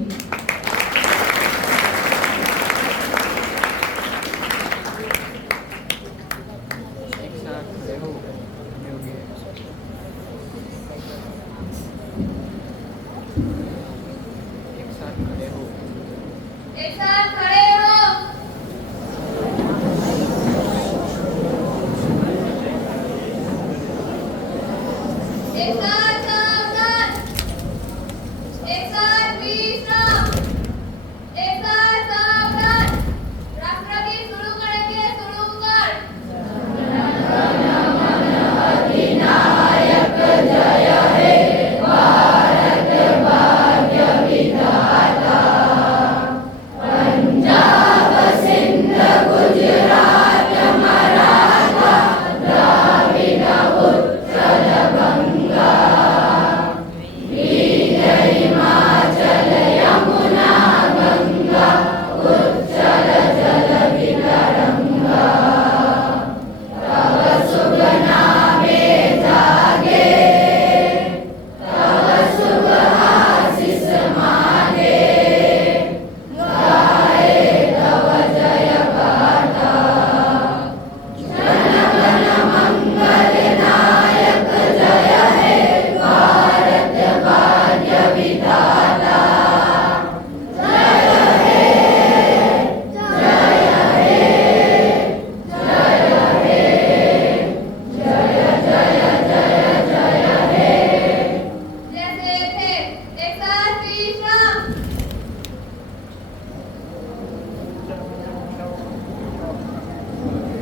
एक साथ